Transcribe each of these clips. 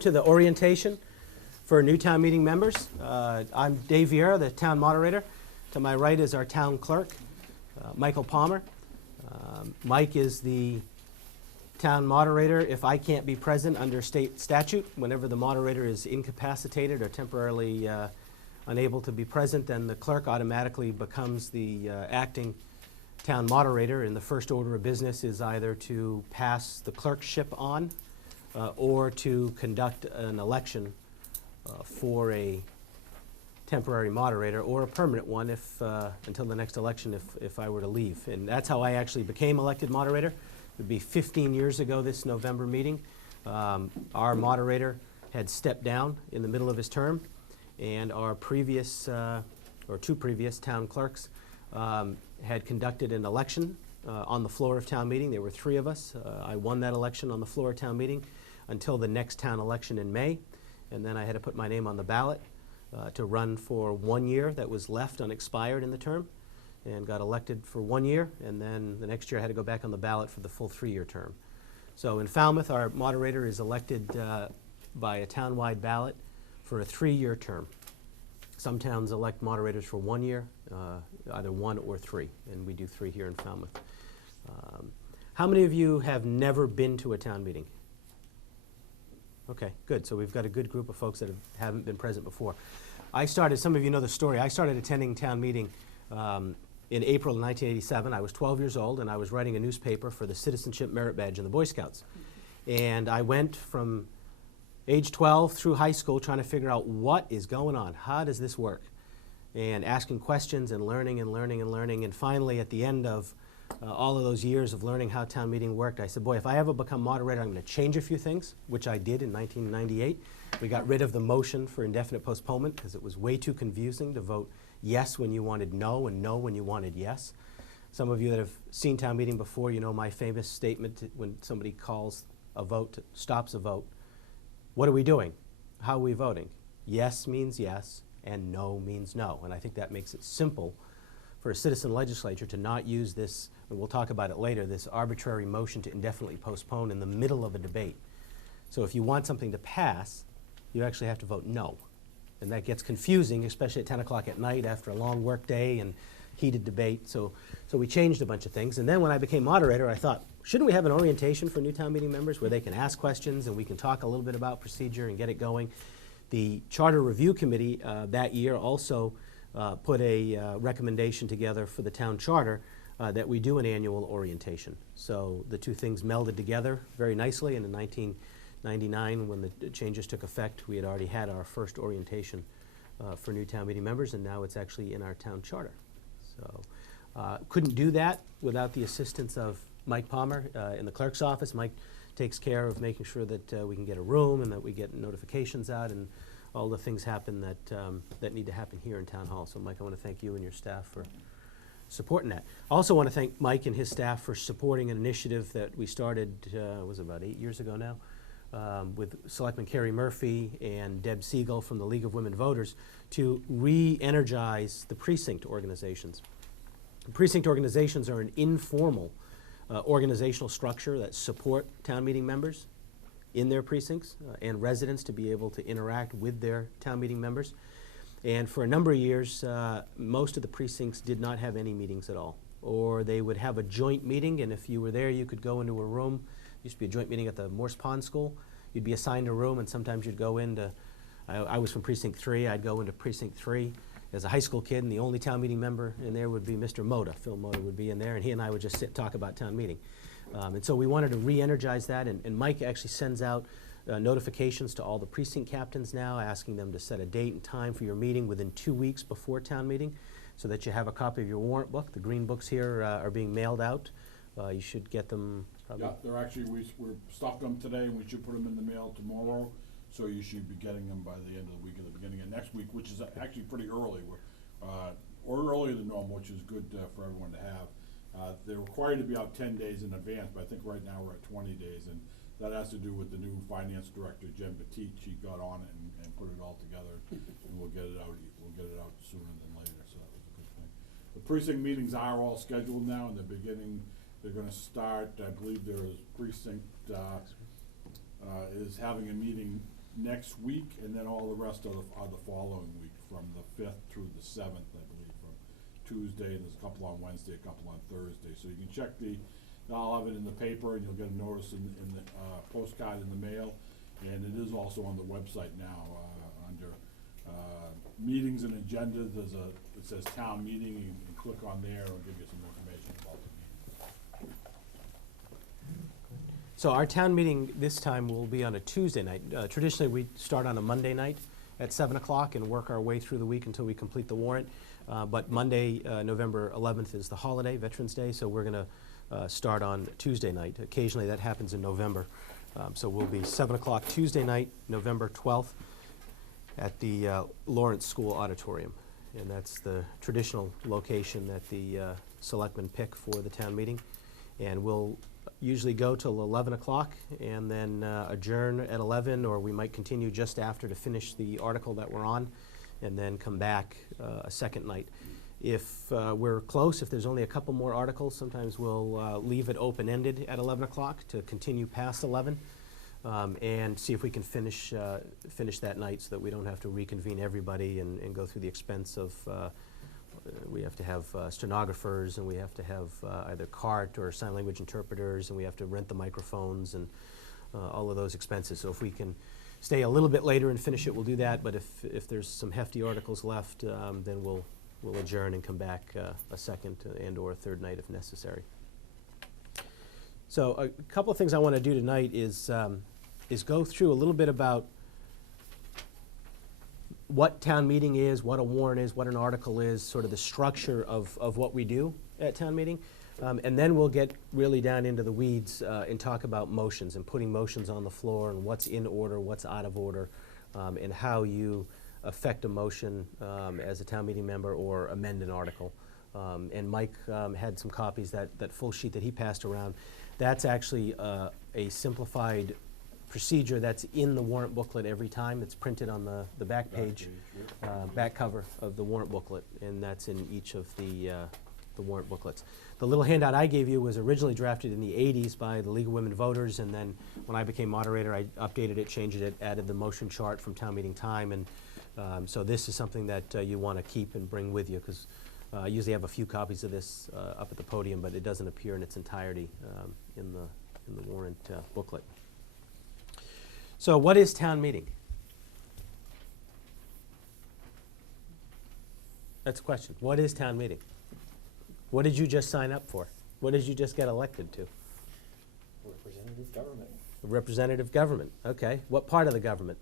To the orientation for new town meeting members. I'm Dave Vieira, the town moderator. To my right is our town clerk, Michael Palmer. Mike is the town moderator if I can't be present under state statute. Whenever the moderator is incapacitated or temporarily unable to be present, then the clerk automatically becomes the acting town moderator, and the first order of business is either to pass the clerkship on or to conduct an election for a temporary moderator or a permanent one if until the next election if I were to leave. And that's how I actually became elected moderator. It would be 15 years ago this November meeting. Our moderator had stepped down in the middle of his term, and our previous, or two previous town clerks had conducted an election on the floor of town meeting. There were three of us. I won that election on the floor of town meeting until the next town election in May, and then I had to put my name on the ballot to run for 1 year that was left unexpired in the term, and got elected for 1 year, and then the next year I had to go back on the ballot for the full 3-year term. So in Falmouth, our moderator is elected by a town-wide ballot for a 3-year term. Some towns elect moderators for 1 year, either 1 or 3, and we do 3 here in Falmouth. How many of you have never been to a town meeting? Okay, good. So we've got a good group of folks that haven't been present before. Some of you know the story. I started attending town meeting in April of 1987. I was 12 years old, and I was writing a newspaper for the Citizenship Merit Badge in the Boy Scouts. And I went from age 12 through high school trying to figure out what is going on, how does this work, and asking questions and learning and learning and learning. And finally, at the end of all of those years of learning how town meeting worked, I said, boy, if I ever become moderator, I'm going to change a few things, which I did in 1998. We got rid of the motion for indefinite postponement because it was way too confusing to vote yes when you wanted no and no when you wanted yes. Some of you that have seen town meeting before, you know my famous statement when somebody calls a vote, stops a vote. What are we doing? How are we voting? Yes means yes, and no means no. And I think that makes it simple for a citizen legislature to not use this, and we'll talk about it later, this arbitrary motion to indefinitely postpone in the middle of a debate. So if you want something to pass, you actually have to vote no. And that gets confusing, especially at 10 o'clock at night after a long work day and heated debate. So we changed a bunch of things. And then when I became moderator, I thought, shouldn't we have an orientation for new town meeting members where they can ask questions and we can talk a little bit about procedure and get it going? The Charter Review Committee that year also put a recommendation together for the town charter that we do an annual orientation. So the two things melded together very nicely, and in 1999, when the changes took effect, we had already had our first orientation for new town meeting members, and now it's actually in our town charter. So couldn't do that without the assistance of Mike Palmer in the clerk's office. Mike takes care of making sure that we can get a room and that we get notifications out and all the things happen that need to happen here in Town Hall. So Mike, I want to thank you and your staff for supporting that. I also want to thank Mike and his staff for supporting an initiative that we started, was it about 8 years ago now, with Selectman Kerry Murphy and Deb Siegel from the League of Women Voters to re-energize the precinct organizations. The precinct organizations are an informal organizational structure that support town meeting members in their precincts and residents to be able to interact with their town meeting members. And for a number of years, most of the precincts did not have any meetings at all. Or they would have a joint meeting, and if you were there, you could go into a room. It used to be a joint meeting at the Morse Pond School. You'd be assigned a room, and sometimes you'd go into, I was from Precinct 3, I'd go into Precinct 3 as a high school kid, and the only town meeting member in there would be Mr. Moda. Phil Moda would be in there, and he and I would just sit and talk about town meeting. And so we wanted to re-energize that, and Mike actually sends out notifications to all the precinct captains now, asking them to set a date and time for your meeting within 2 weeks before town meeting, so that you have a copy of your warrant book. The green books here are being mailed out. You should get them probably. Yeah, they're actually, we're stocking them today, and we should put them in the mail tomorrow. So you should be getting them by the end of the week or the beginning of next week, which is actually pretty early. Or earlier than normal, which is good for everyone to have. They're required to be out 10 days in advance, but I think right now we're at 20 days, and that has to do with the new finance director, Jen Petit. She got on it and put it all together, and we'll get it out. We'll get it out sooner than later, so that was a good thing. The precinct meetings are all scheduled now, and they're beginning. They're going to start. I believe there is precinct is having a meeting next week, and then all the rest are the following week, from the 5th through the 7th, I believe, from Tuesday, and there's a couple on Wednesday, a couple on Thursday. So you can check I'll have it in the paper, and you'll get a notice in the postcard in the mail, and it is also on the website now, under meetings and agendas. It says town meeting, and you can click on there, and it'll give you some information about the meeting. So our town meeting this time will be on a Tuesday night. Traditionally, we start on a Monday night at 7 o'clock and work our way through the week until we complete the warrant. But Monday, November 11th is the holiday, Veterans Day, so we're going to start on Tuesday night. Occasionally that happens in November. So we'll be 7 o'clock Tuesday night, November 12th, at the Lawrence School Auditorium. And that's the traditional location that the selectmen pick for the town meeting. And we'll usually go till 11 o'clock and then adjourn at 11, or we might continue just after to finish the article that we're on, and then come back a second night. If we're close, if there's only a couple more articles, sometimes we'll leave it open-ended at 11 o'clock to continue past 11, and see if we can finish that night so that we don't have to reconvene everybody and go through the expense of we have to have stenographers, and we have to have either CART or sign language interpreters, and we have to rent the microphones and all of those expenses. So if we can stay a little bit later and finish it, we'll do that. But if there's some hefty articles left, then we'll adjourn and come back a second and or a third night if necessary. So a couple of things I want to do tonight is go through a little bit about what town meeting is, what a warrant is, what an article is, sort of the structure of what we do at town meeting. And then we'll get really down into the weeds and talk about motions and putting motions on the floor and what's in order, what's out of order, and how you affect a motion as a town meeting member or amend an article. And Mike had some copies, that full sheet that he passed around. That's actually a simplified procedure that's in the warrant booklet every time. It's printed on the back page, back cover of the warrant booklet, and that's in each of the warrant booklets. The little handout I gave you was originally drafted in the 80s by the League of Women Voters, and then when I became moderator, I updated it, changed it, added the motion chart from town meeting time, and so this is something that you want to keep and bring with you, because I usually have a few copies of this up at the podium, but it doesn't appear in its entirety in the warrant booklet. So what is town meeting? That's a question. What is town meeting? What did you just sign up for? What did you just get elected to? Representative government. Representative government. Okay. What part of the government?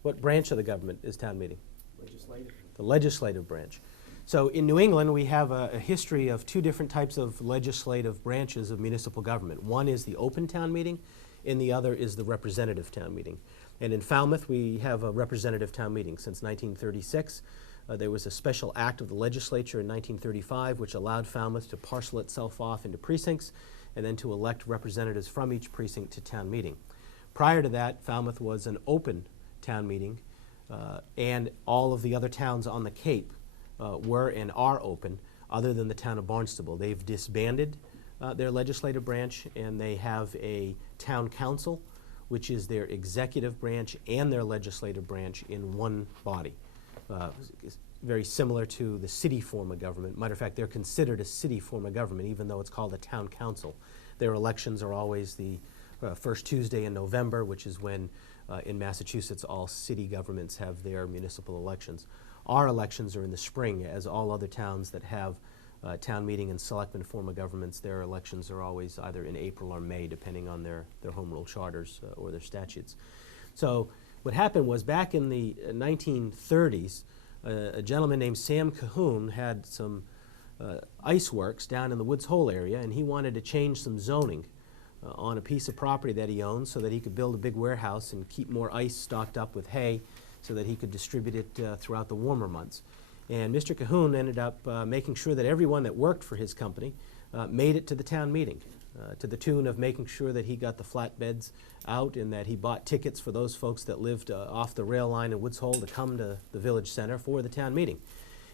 What branch of the government is town meeting? Legislative. The legislative branch. So in New England, we have a history of two different types of legislative branches of municipal government. One is the open town meeting, and the other is the representative town meeting. And in Falmouth, we have a representative town meeting since 1936. There was a special act of the legislature in 1935 which allowed Falmouth to parcel itself off into precincts and then to elect representatives from each precinct to town meeting. Prior to that, Falmouth was an open town meeting, and all of the other towns on the Cape were and are open, other than the town of Barnstable. They've disbanded their legislative branch, and they have a town council, which is their executive branch and their legislative branch in one body. Very similar to the city form of government. Matter of fact, they're considered a city form of government, even though it's called a town council. Their elections are always the first Tuesday in November, which is when in Massachusetts all city governments have their municipal elections. Our elections are in the spring, as all other towns that have town meeting and selectmen form of governments, their elections are always either in April or May, depending on their home rule charters or their statutes. So what happened was, back in the 1930s, a gentleman named Sam Cahoon had some ice works down in the Woods Hole area, and he wanted to change some zoning on a piece of property that he owned so that he could build a big warehouse and keep more ice stocked up with hay so that he could distribute it throughout the warmer months. And Mr. Cahoon ended up making sure that everyone that worked for his company made it to the town meeting, to the tune of making sure that he got the flatbeds out and that he bought tickets for those folks that lived off the rail line in Woods Hole to come to the village center for the town meeting.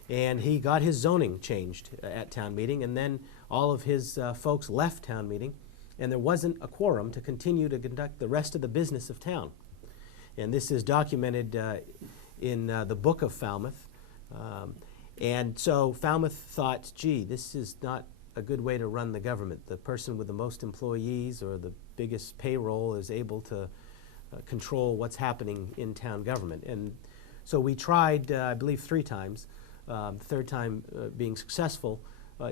And he got his zoning changed at town meeting, and then all of his folks left town meeting, and there wasn't a quorum to continue to conduct the rest of the business of town. And this is documented in the Book of Falmouth. And so Falmouth thought, gee, this is not a good way to run the government. The person with the most employees or the biggest payroll is able to control what's happening in town government. And so we tried, I believe, 3 times, the third time being successful,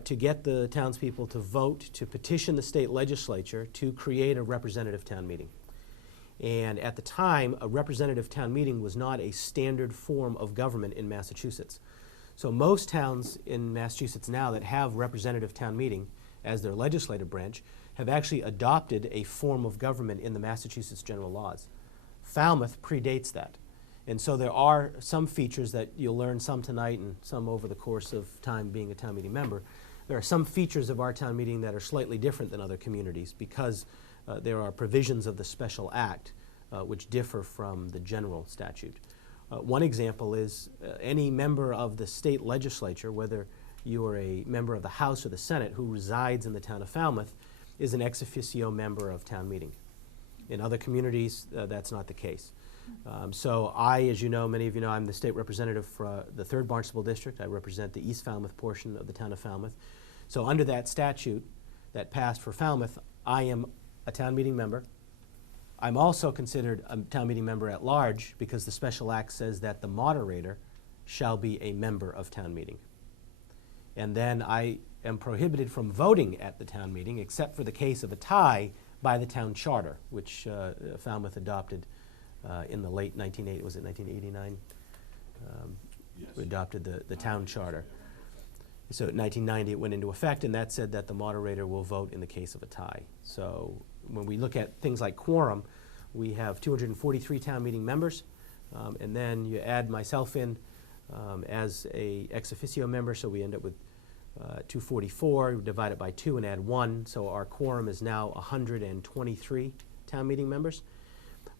to get the townspeople to vote to petition the state legislature to create a representative town meeting. And at the time, a representative town meeting was not a standard form of government in Massachusetts. So most towns in Massachusetts now that have representative town meeting as their legislative branch have actually adopted a form of government in the Massachusetts general laws. Falmouth predates that. And so there are some features that you'll learn, some tonight and some over the course of time being a town meeting member. There are some features of our town meeting that are slightly different than other communities because there are provisions of the special act which differ from the general statute. One example is any member of the state legislature, whether you are a member of the House or the Senate who resides in the town of Falmouth, is an ex officio member of town meeting. In other communities, that's not the case. So I, as you know, many of you know, I'm the state representative for the 3rd Barnstable District. I represent the East Falmouth portion of the town of Falmouth. So under that statute that passed for Falmouth, I am a town meeting member. I'm also considered a town meeting member at large because the special act says that the moderator shall be a member of town meeting. And then I am prohibited from voting at the town meeting except for the case of a tie by the town charter, which Falmouth adopted in the late 1980s, was it 1989? Yes. We adopted the town charter. So in 1990 it went into effect, and that said that the moderator will vote in the case of a tie. So when we look at things like quorum, we have 243 town meeting members, and then you add myself in as a ex officio member, so we end up with 244, divide it by 2 and add 1, so our quorum is now 123 town meeting members.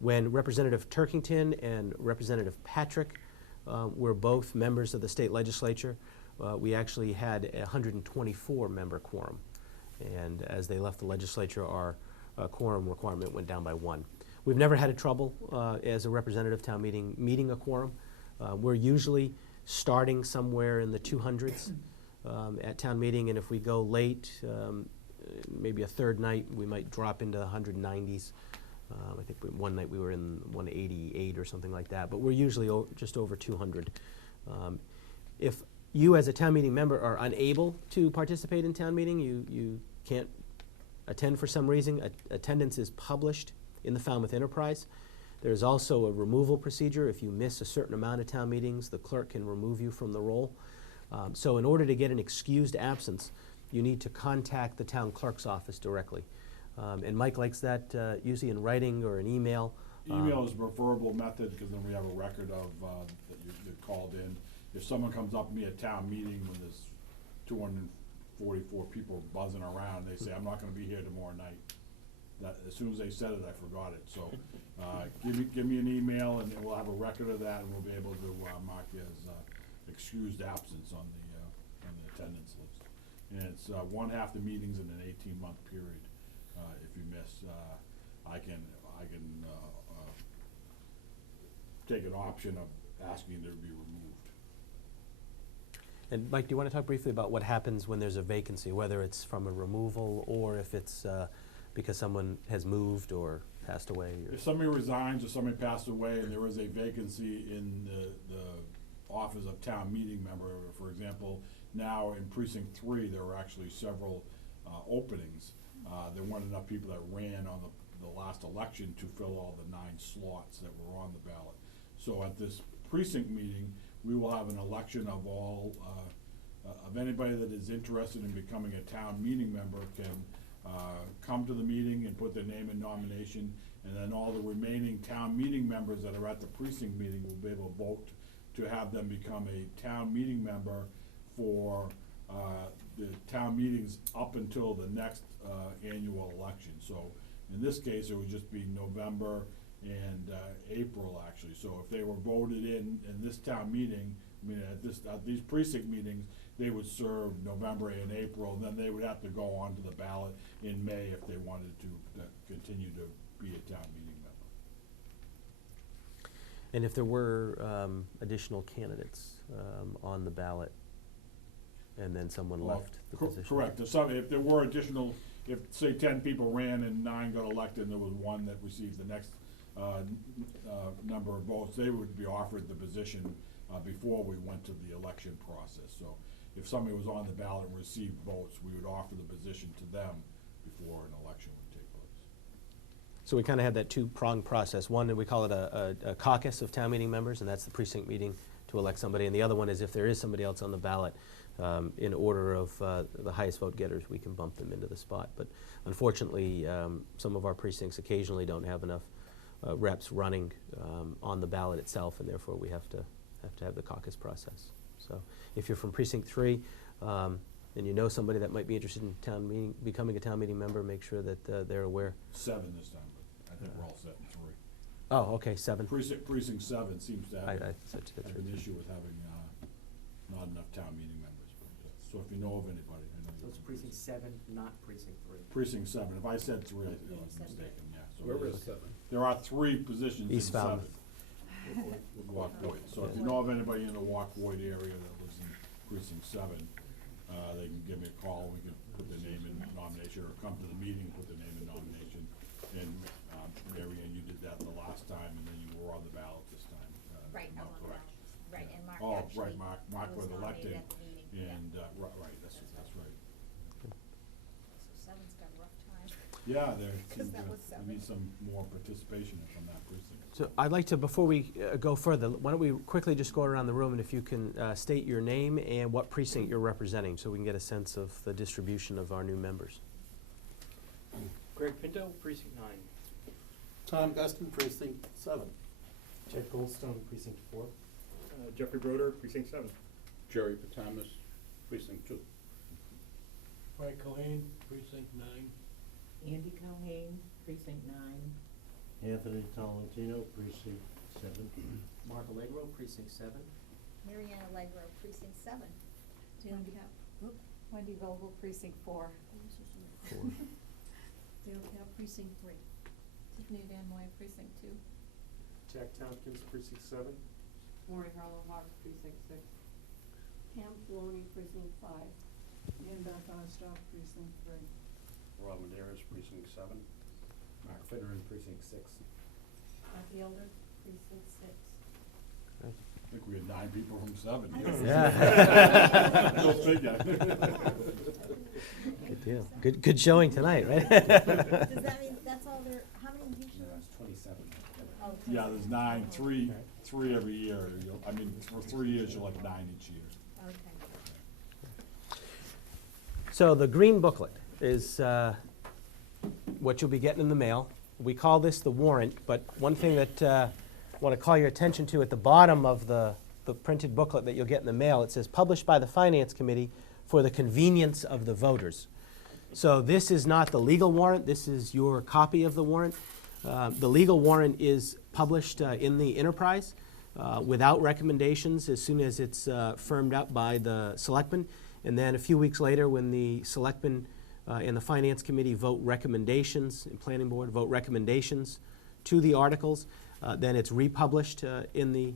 When Representative Turkington and Representative Patrick were both members of the state legislature, we actually had a 124 member quorum. And as they left the legislature, our quorum requirement went down by 1. We've never had a trouble as a representative town meeting meeting a quorum. We're usually starting somewhere in the 200s at town meeting, and if we go late, maybe a third night, we might drop into the 190s. I think one night we were in 188 or something like that, but we're usually just over 200. If you as a town meeting member are unable to participate in town meeting, you can't attend for some reason, attendance is published in the Falmouth Enterprise. There's also a removal procedure. If you miss a certain amount of town meetings, the clerk can remove you from the roll. So in order to get an excused absence, you need to contact the town clerk's office directly. And Mike likes that usually in writing or an email. Email is a preferable method because then we have a record of that you called in. If someone comes up to me at town meeting when there's 244 people buzzing around, they say, I'm not gonna be here tomorrow night. That, as soon as they said it, I forgot it. So give me an email and then we'll have a record of that and we'll be able to mark you as excused absence on the attendance list. And it's 1/2 the meetings in an 18-month period. If you miss, I can take an option of asking to be removed. And Mike, do you want to talk briefly about what happens when there's a vacancy, whether it's from a removal or if it's because someone has moved or passed away? Or If somebody resigns or somebody passed away and there is a vacancy in the office of town meeting member, for example, now in precinct 3 there were actually several openings. There weren't enough people that ran on the last election to fill all the 9 slots that were on the ballot. So at this precinct meeting, we will have an election of all, of anybody that is interested in becoming a town meeting member can come to the meeting and put their name in nomination, and then all the remaining town meeting members that are at the precinct meeting will be able to vote to have them become a town meeting member for the town meetings up until the next annual election. So in this case, it would just be November and April actually. So if they were voted in this town meeting, I mean at these precinct meetings, they would serve November and April, and then they would have to go on to the ballot in May if they wanted to continue to be a town meeting member. And if there were additional candidates on the ballot, and then someone Well, left the position? Correct. If there were additional, if, say, 10 people ran and 9 got elected, and there was one that received the next number of votes, they would be offered the position before we went to the election process. So if somebody was on the ballot and received votes, we would offer the position to them before an election would take place. So we kind of have that two-pronged process. One, we call it a caucus of town meeting members, and that's the precinct meeting to elect somebody. And the other one is if there is somebody else on the ballot, in order of the highest vote getters, we can bump them into the spot. But unfortunately, some of our precincts occasionally don't have enough reps running on the ballot itself, and therefore we have to have the caucus process. So if you're from precinct 3, and you know somebody that might be interested in town meeting, becoming a town meeting member, make sure that they're aware. 7 this time, but I think we're all set in 3. Oh, okay, 7. Precinct 7 seems to I have said to the an 3. issue with having not enough town meeting members. But, so if you know of anybody, I know So you it's can precinct visit. 7, not precinct 3. Precinct 7. If I said 3, I Yeah, was you said mistaken. Yeah. So Where there's- is 7? there are 3 positions East in 7. Falmouth. Walk Void. So if you know of anybody in the Walk Void area that lives in precinct 7, they can give me a call. We can put their name in nomination, or come to the meeting, put their name in nomination. And Mary Ann, you did that the last time, and then you were on the ballot this time. Right, am I I'm on the correct? ballot. Right, and Mark Oh, actually right, Mark was nominated elected, at the meeting. Yeah. and, right, that's right. So 7's got a rough time. Yeah, there 'Cause seems that to, was we 7. need some more participation from that precinct. So I'd like to, before we go further, why don't we quickly just go around the room, and if you can state your name and what precinct you're representing, so we can get a sense of the distribution of our new members. Greg Pinto, precinct 9. Tom Guston, precinct 7. Chet Goldstone, precinct 4. Jeffrey Broder, precinct 7. Jerry Patamas, precinct 2. Frank Cohen, precinct 9. Andy Cohen, precinct 9. Anthony Tolentino, precinct 7. Mark Allegro, precinct 7. Mary Ann Allegro, precinct 7. Wendy Vogel, precinct 4. Dale Cap, precinct 3. Tiffany Van Moy, precinct 2. Jack Tompkins, precinct 7. Maureen Harlow Hawk, precinct 6. Pam Filoni, precinct 5. And Beth Ostoff, precinct 3. Rob Maderas, precinct 7. Mark Federer, precinct 6. Kathy Elder, precinct 6. I think we had 9 people from 7. Yeah. Go figure. Good deal. Good showing tonight, right? Does that mean that's all there, how many usually? It's 27. Oh, Yeah, there's 9, 3 every year. I mean, for 3 years, you'll have 9 each year. Okay. So the green booklet is what you'll be getting in the mail. We call this the warrant, but one thing that I want to call your attention to at the bottom of the printed booklet that you'll get in the mail, it says published by the Finance Committee for the convenience of the voters. So this is not the legal warrant, this is your copy of the warrant. The legal warrant is published in the Enterprise without recommendations as soon as it's firmed up by the selectmen. And then a few weeks later, when the selectmen and the Finance Committee vote recommendations, and Planning Board vote recommendations to the articles, then it's republished in the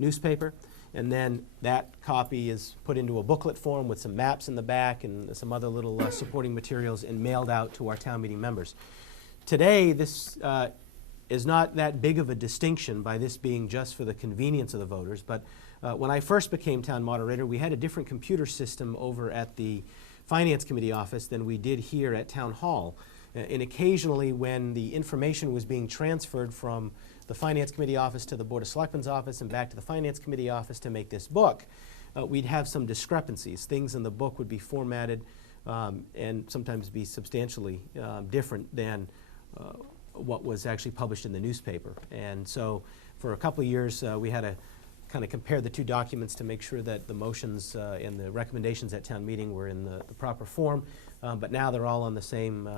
newspaper. And then that copy is put into a booklet form with some maps in the back and some other little supporting materials and mailed out to our town meeting members. Today, this is not that big of a distinction by this being just for the convenience of the voters, but when I first became town moderator, we had a different computer system over at the Finance Committee office than we did here at Town Hall. And occasionally, when the information was being transferred from the Finance Committee office to the Board of Selectmen's office and back to the Finance Committee office to make this book, we'd have some discrepancies. Things in the book would be formatted and sometimes be substantially different than what was actually published in the newspaper. And so for a couple of years, we had to kind of compare the 2 documents to make sure that the motions and the recommendations at town meeting were in the proper form. But now they're all on the same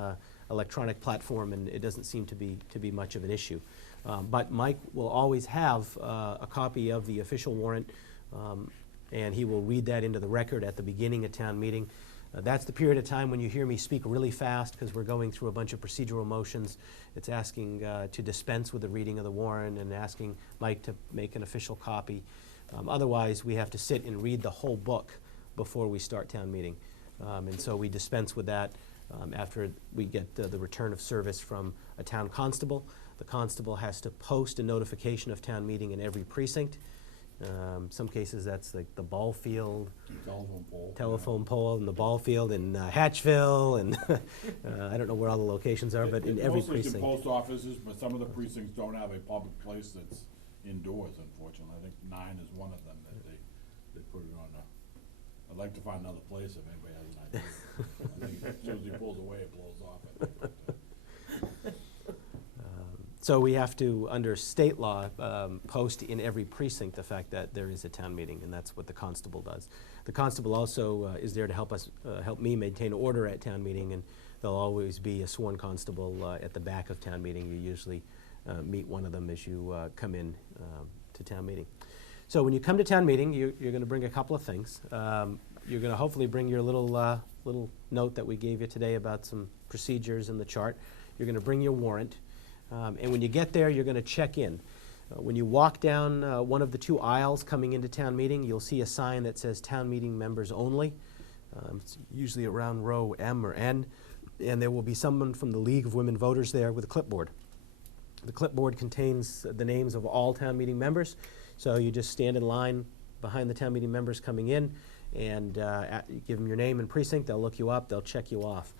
electronic platform, and it doesn't seem to be much of an issue. But Mike will always have a copy of the official warrant, and he will read that into the record at the beginning of town meeting. That's the period of time when you hear me speak really fast because we're going through a bunch of procedural motions. It's asking to dispense with the reading of the warrant and asking Mike to make an official copy. Otherwise, we have to sit and read the whole book before we start town meeting. And so we dispense with that after we get the return of service from a town constable. The constable has to post a notification of town meeting in every precinct. Some cases that's like the ball field, telephone pole in the ball field in Hatchville, and I don't know where all the locations are, but in every Mostly it's in precinct. post offices, but some of the precincts don't have a public place that's indoors, unfortunately. I think 9 is one of them that they put it on. I'd like to find another place if anybody has an idea. I think as soon as he pulls away, it blows off, I think. But, So we have to, under state law, post in every precinct the fact that there is a town meeting, and that's what the constable does. The constable also is there to help us, help me maintain order at town meeting, and there'll always be a sworn constable at the back of town meeting. You usually meet one of them as you come in to town meeting. So when you come to town meeting, you're going to bring a couple of things. You're going to hopefully bring your little note that we gave you today about some procedures in the chart. You're going to bring your warrant. And when you get there, you're going to check in. When you walk down one of the 2 aisles coming into town meeting, you'll see a sign that says Town Meeting Members Only. It's usually around row M or N, and there will be someone from the League of Women Voters there with a clipboard. The clipboard contains the names of all town meeting members, so you just stand in line behind the town meeting members coming in, and you give them your name and precinct. They'll look you up, they'll check you off.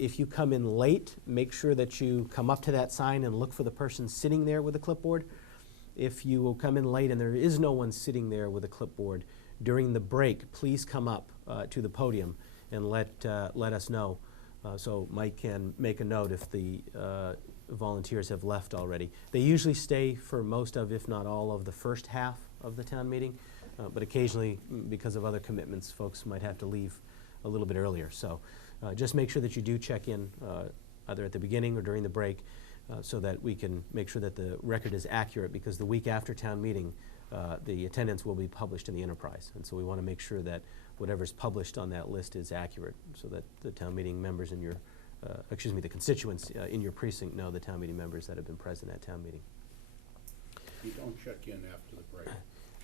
If you come in late, make sure that you come up to that sign and look for the person sitting there with a clipboard. If you will come in late and there is no one sitting there with a clipboard, during the break, please come up to the podium and let us know so Mike can make a note if the volunteers have left already. They usually stay for most of, if not all of, the first half of the town meeting, but occasionally, because of other commitments, folks might have to leave a little bit earlier. So just make sure that you do check in either at the beginning or during the break so that we can make sure that the record is accurate, because the week after town meeting, the attendance will be published in the Enterprise. And so we want to make sure that whatever's published on that list is accurate so that the town meeting members in your, the constituents in your precinct know the town meeting members that have been present at town meeting. You don't check in after the break.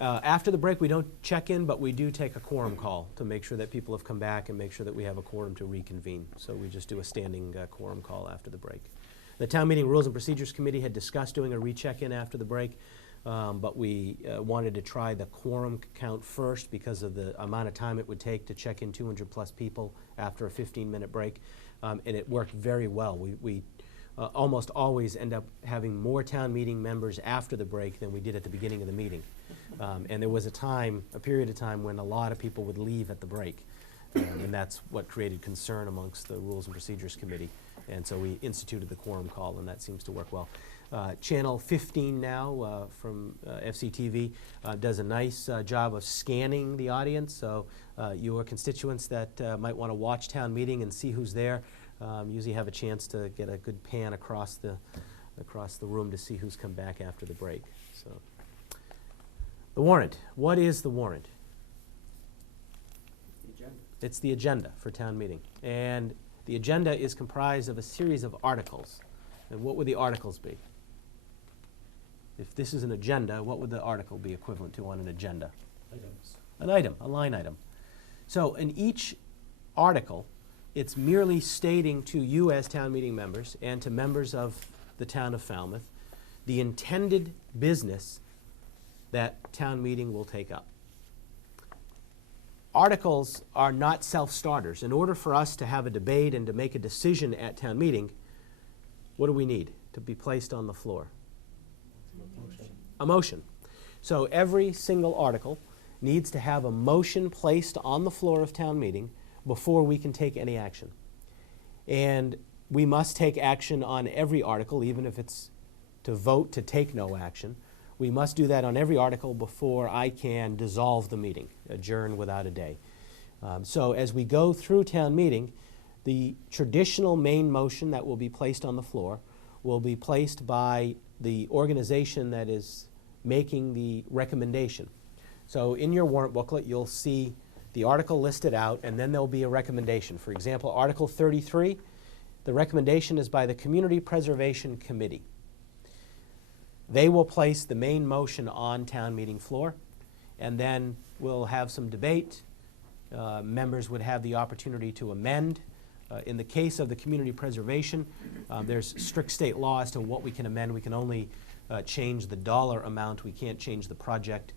After the break, we don't check in, but we do take a quorum call to make sure that people have come back and make sure that we have a quorum to reconvene. So we just do a standing quorum call after the break. The Town Meeting Rules and Procedures Committee had discussed doing a recheck-in after the break, but we wanted to try the quorum count first because of the amount of time it would take to check in 200-plus people after a 15-minute break, and it worked very well. We almost always end up having more town meeting members after the break than we did at the beginning of the meeting. And there was a period of time when a lot of people would leave at the break. And that's what created concern amongst the Rules and Procedures Committee. And so we instituted the quorum call, and that seems to work well. Channel 15 now from FCTV does a nice job of scanning the audience. So your constituents that might want to watch town meeting and see who's there usually have a chance to get a good pan across the room to see who's come back after the break. So, the warrant. What is the warrant? The agenda. It's the agenda for town meeting. And the agenda is comprised of a series of articles. And what would the articles be? If this is an agenda, what would the article be equivalent to on an agenda? Items. An item, a line item. So in each article, it's merely stating to you as town meeting members and to members of the town of Falmouth the intended business that town meeting will take up. Articles are not self-starters. In order for us to have a debate and to make a decision at town meeting, what do we need to be placed on the floor? A motion. So every single article needs to have a motion placed on the floor of town meeting before we can take any action. And we must take action on every article, even if it's to vote to take no action. We must do that on every article before I can dissolve the meeting, adjourn without a day. So as we go through town meeting, the traditional main motion that will be placed on the floor will be placed by the organization that is making the recommendation. So in your warrant booklet, you'll see the article listed out, and then there'll be a recommendation. For example, Article 33, the recommendation is by the Community Preservation Committee. They will place the main motion on town meeting floor, and then we'll have some debate. Members would have the opportunity to amend. In the case of the community preservation, there's strict state law as to what we can amend. We can only change the dollar amount. We can't change the project.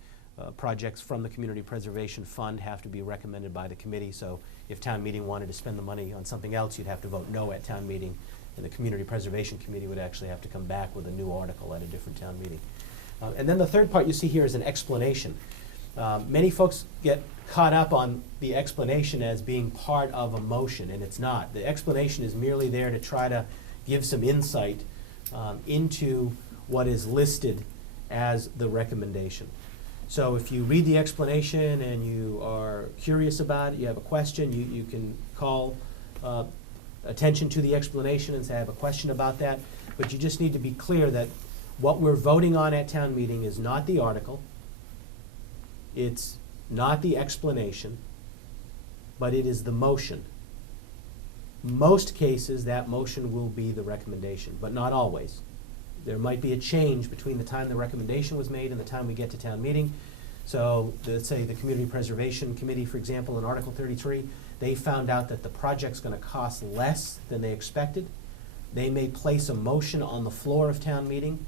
Projects from the Community Preservation Fund have to be recommended by the committee. So if town meeting wanted to spend the money on something else, you'd have to vote no at town meeting, and the Community Preservation Committee would actually have to come back with a new article at a different town meeting. And then the third part you see here is an explanation. Many folks get caught up on the explanation as being part of a motion, and it's not. The explanation is merely there to try to give some insight into what is listed as the recommendation. So if you read the explanation and you are curious about it, you have a question, you can call attention to the explanation and say, I have a question about that. But you just need to be clear that what we're voting on at town meeting is not the article, it's not the explanation, but it is the motion. Most cases, that motion will be the recommendation, but not always. There might be a change between the time the recommendation was made and the time we get to town meeting. So let's say the Community Preservation Committee, for example, in Article 33, they found out that the project's gonna cost less than they expected. They may place a motion on the floor of town meeting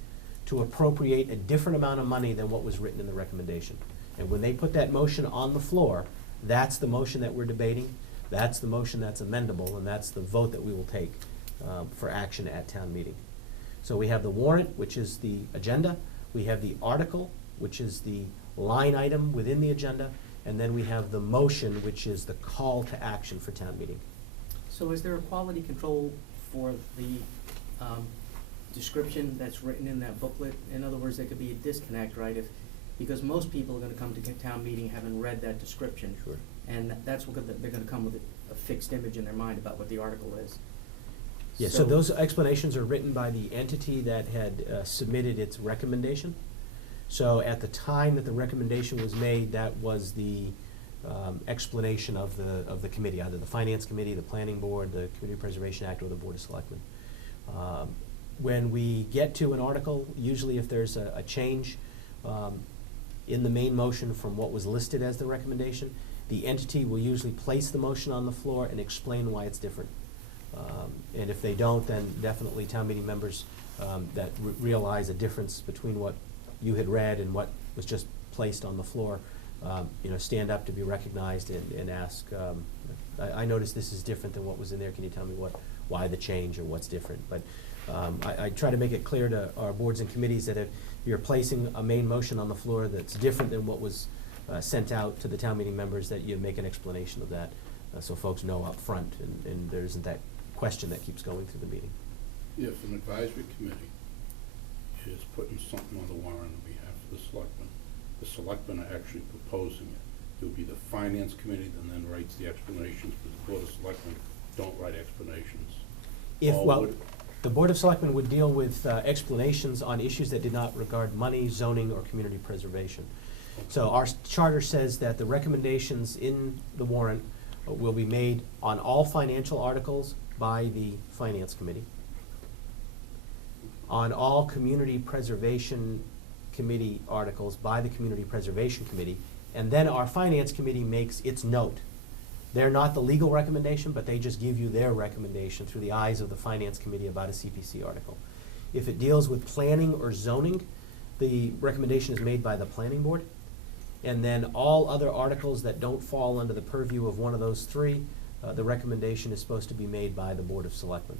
to appropriate a different amount of money than what was written in the recommendation. And when they put that motion on the floor, that's the motion that we're debating, that's the motion that's amendable, and that's the vote that we will take for action at town meeting. So we have the warrant, which is the agenda, we have the article, which is the line item within the agenda, and then we have the motion, which is the call to action for town meeting. So is there a quality control for the description that's written in that booklet? In other words, there could be a disconnect, right? Because most people are gonna come to town meeting having read that description. Sure. And that's what they're gonna come with a fixed image in their mind about what the article is. Yeah, so those explanations are written by the entity that had submitted its recommendation. So at the time that the recommendation was made, that was the explanation of the committee, either the Finance Committee, the Planning Board, the Community Preservation Act, or the Board of Selectmen. When we get to an article, usually if there's a change in the main motion from what was listed as the recommendation, the entity will usually place the motion on the floor and explain why it's different. And if they don't, then definitely town meeting members that realize a difference between what you had read and what was just placed on the floor, stand up to be recognized and ask, I noticed this is different than what was in there, can you tell me why the change or what's different? But I try to make it clear to our boards and committees that if you're placing a main motion on the floor that's different than what was sent out to the town meeting members, that you make an explanation of that, so folks know up front, and there isn't that question that keeps going through the meeting. If an advisory committee is putting something on the warrant on behalf of the selectmen are actually proposing it. It would be the Finance Committee that then writes the explanations, but the Board of Selectmen don't write explanations. The Board of Selectmen would deal with explanations on issues that did not regard money, zoning, or community preservation. So our charter says that the recommendations in the warrant will be made on all financial articles by the Finance Committee, on all Community Preservation Committee articles by the Community Preservation Committee, and then our Finance Committee makes its note. They're not the legal recommendation, but they just give you their recommendation through the eyes of the Finance Committee about a CPC article. If it deals with planning or zoning, the recommendation is made by the Planning Board. And then all other articles that don't fall under the purview of one of those three, the recommendation is supposed to be made by the Board of Selectmen.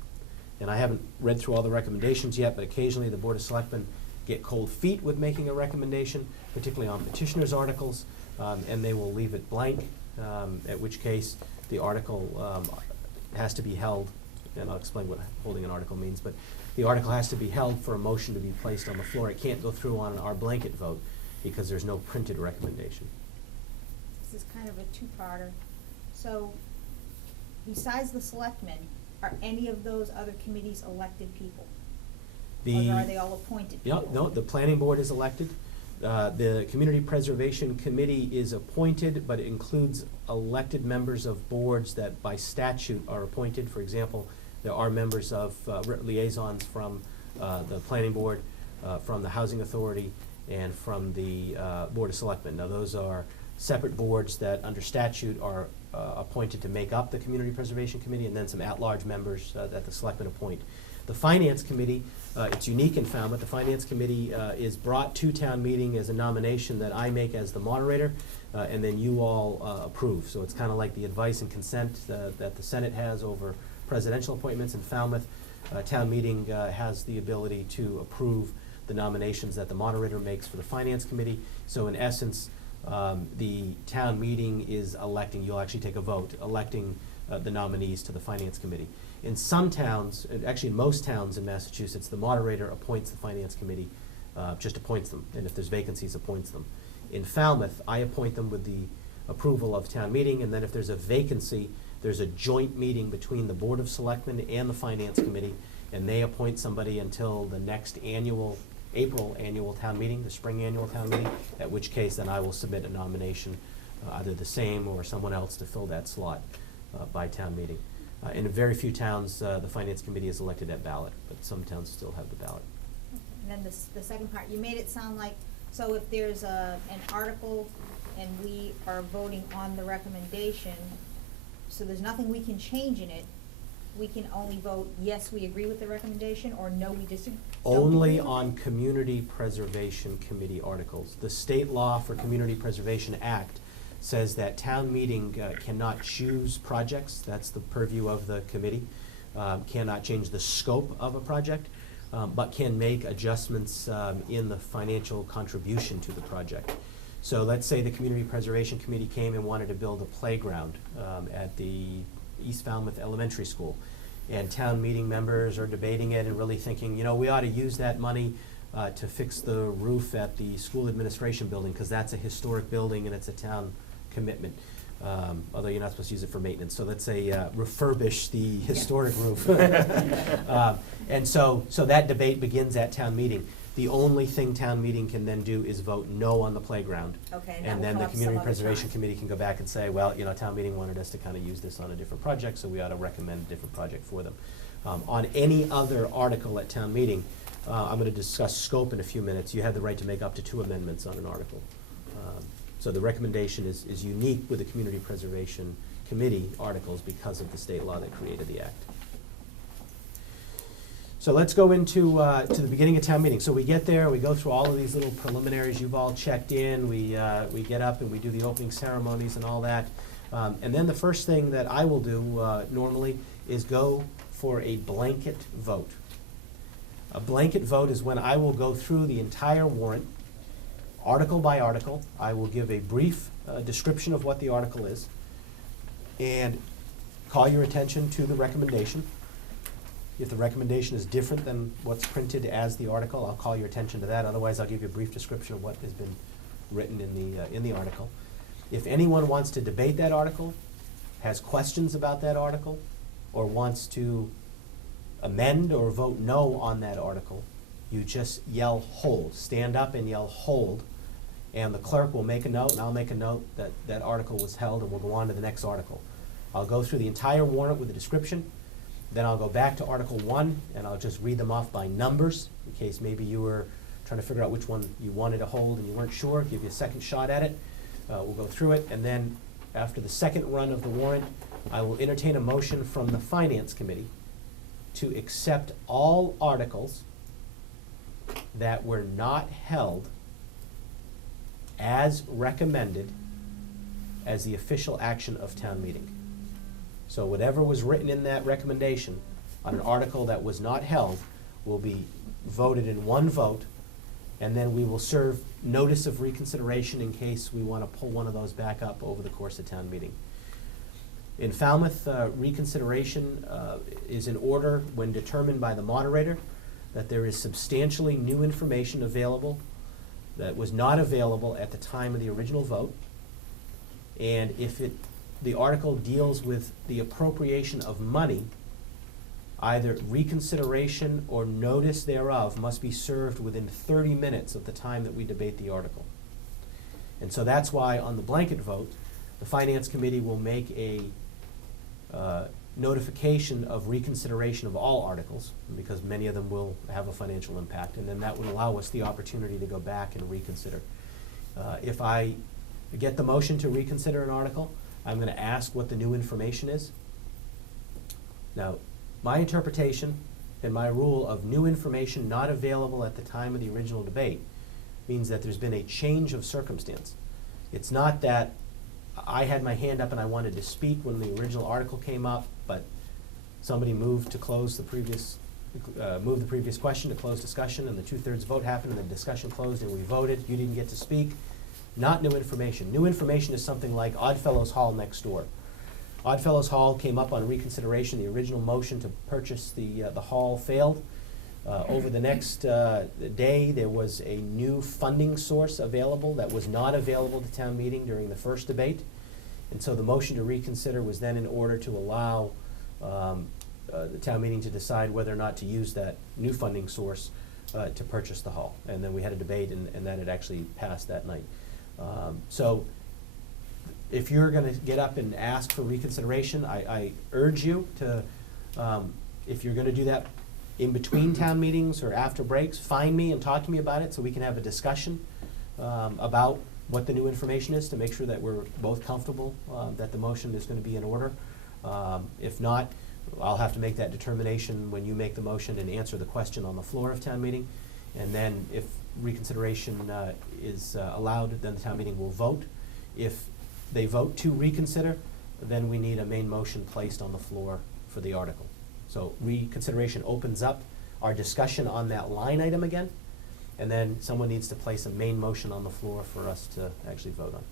And I haven't read through all the recommendations yet, but occasionally the Board of Selectmen get cold feet with making a recommendation, particularly on petitioners' articles, and they will leave it blank, at which case the article has to be held, and I'll explain what holding an article means, but the article has to be held for a motion to be placed on the floor. It can't go through on our blanket vote because there's no printed recommendation. This is kind of a two-parter. So besides the selectmen, are any of those other committees elected people? Or are they all appointed people? No, the Planning Board is elected. The Community Preservation Committee is appointed, but it includes elected members of boards that by statute are appointed. For example, there are members of liaisons from the Planning Board, from the Housing Authority, and from the Board of Selectmen. Now, those are separate boards that under statute are appointed to make up the Community Preservation Committee, and then some at-large members that the Selectmen appoint. The Finance Committee, it's unique in Falmouth. The Finance Committee is brought to town meeting as a nomination that I make as the moderator, and then you all approve. So it's kind of like the advice and consent that the Senate has over presidential appointments in Falmouth. Town meeting has the ability to approve the nominations that the moderator makes for the Finance Committee. So in essence, the town meeting is electing, you'll actually take a vote, electing the nominees to the Finance Committee. In some towns, actually in most towns in Massachusetts, the moderator appoints the Finance Committee, just appoints them, and if there's vacancies, appoints them. In Falmouth, I appoint them with the approval of town meeting, and then if there's a vacancy, there's a joint meeting between the Board of Selectmen and the Finance Committee, and they appoint somebody until the next April annual town meeting, the spring annual town meeting, at which case then I will submit a nomination, either the same or someone else to fill that slot by town meeting. In very few towns, the Finance Committee is elected at ballot, but some towns still have the ballot. And then the second part, you made it sound like, so if there's an article and we are voting on the recommendation, so there's nothing we can change in it, we can only vote, yes, we agree with the recommendation, or no, we disagree? Only on Community Preservation Committee articles. The state law for Community Preservation Act says that town meeting cannot choose projects, that's the purview of the committee, cannot change the scope of a project, but can make adjustments in the financial contribution to the project. So let's say the Community Preservation Committee came and wanted to build a playground at the East Falmouth Elementary School, and town meeting members are debating it and really thinking, you know, we ought to use that money to fix the roof at the school administration building, because that's a historic building and it's a town commitment, although you're not supposed to use it for maintenance. So let's say refurbish the historic roof. And so that debate begins at town meeting. The only thing town meeting can then do is vote no on the playground. Okay, And then the Community Preservation Committee can go back and say, well, you know, town meeting wanted us to kind of use this on a different project, so we ought to recommend a different project for them. On any other article at town meeting, I'm going to discuss scope in a few minutes. You have the right to make up to 2 amendments on an article. So the recommendation is unique with the Community Preservation Committee articles because of the state law that created the act. So let's go into to the beginning of town meeting. So we get there, we go through all of these little preliminaries. You've all checked in. We get up and we do the opening ceremonies and all that. And then the first thing that I will do normally is go for a blanket vote. A blanket vote is when I will go through the entire warrant, article by article. I will give a brief description of what the article is and call your attention to the recommendation. If the recommendation is different than what's printed as the article, I'll call your attention to that. Otherwise, I'll give you a brief description of what has been written in the article. If anyone wants to debate that article, has questions about that article, or wants to amend or vote no on that article, you just yell hold. Stand up and yell hold, and the clerk will make a note, and I'll make a note that that article was held, and we'll go on to the next article. I'll go through the entire warrant with a description. Then I'll go back to Article 1, and I'll just read them off by numbers, in case maybe you were trying to figure out which one you wanted to hold and you weren't sure. Give you a second shot at it. We'll go through it, and then after the second run of the warrant, I will entertain a motion from the Finance Committee to accept all articles that were not held as recommended as the official action of town meeting. So whatever was written in that recommendation on an article that was not held will be voted in one vote, and then we will serve notice of reconsideration in case we want to pull one of those back up over the course of town meeting. In Falmouth, reconsideration is in order when determined by the moderator that there is substantially new information available that was not available at the time of the original vote, and if the article deals with the appropriation of money either reconsideration or notice thereof must be served within 30 minutes of the time that we debate the article. And so that's why on the blanket vote, the Finance Committee will make a notification of reconsideration of all articles, because many of them will have a financial impact, and then that would allow us the opportunity to go back and reconsider. If I get the motion to reconsider an article, I'm gonna ask what the new information is. Now, my interpretation and my rule of new information not available at the time of the original debate means that there's been a change of circumstance. It's not that I had my hand up and I wanted to speak when the original article came up, but somebody moved to close the previous, move the previous question to close discussion, and the 2/3 vote happened, and the discussion closed, and we voted, you didn't get to speak. Not new information. New information is something like Oddfellows Hall next door. Oddfellows Hall came up on reconsideration. The original motion to purchase the hall failed. Over the next day, there was a new funding source available that was not available to town meeting during the first debate. And so the motion to reconsider was then in order to allow the town meeting to decide whether or not to use that new funding source to purchase the hall. And then we had a debate, and that had actually passed that night. So if you're gonna get up and ask for reconsideration, I urge you to, if you're gonna do that in between town meetings or after breaks, find me and talk to me about it so we can have a discussion about what the new information is, to make sure that we're both comfortable that the motion is gonna be in order. If not, I'll have to make that determination when you make the motion and answer the question on the floor of town meeting. And then if reconsideration is allowed, then the town meeting will vote. If they vote to reconsider, then we need a main motion placed on the floor for the article. So reconsideration opens up our discussion on that line item again, and then someone needs to place a main motion on the floor for us to actually vote on.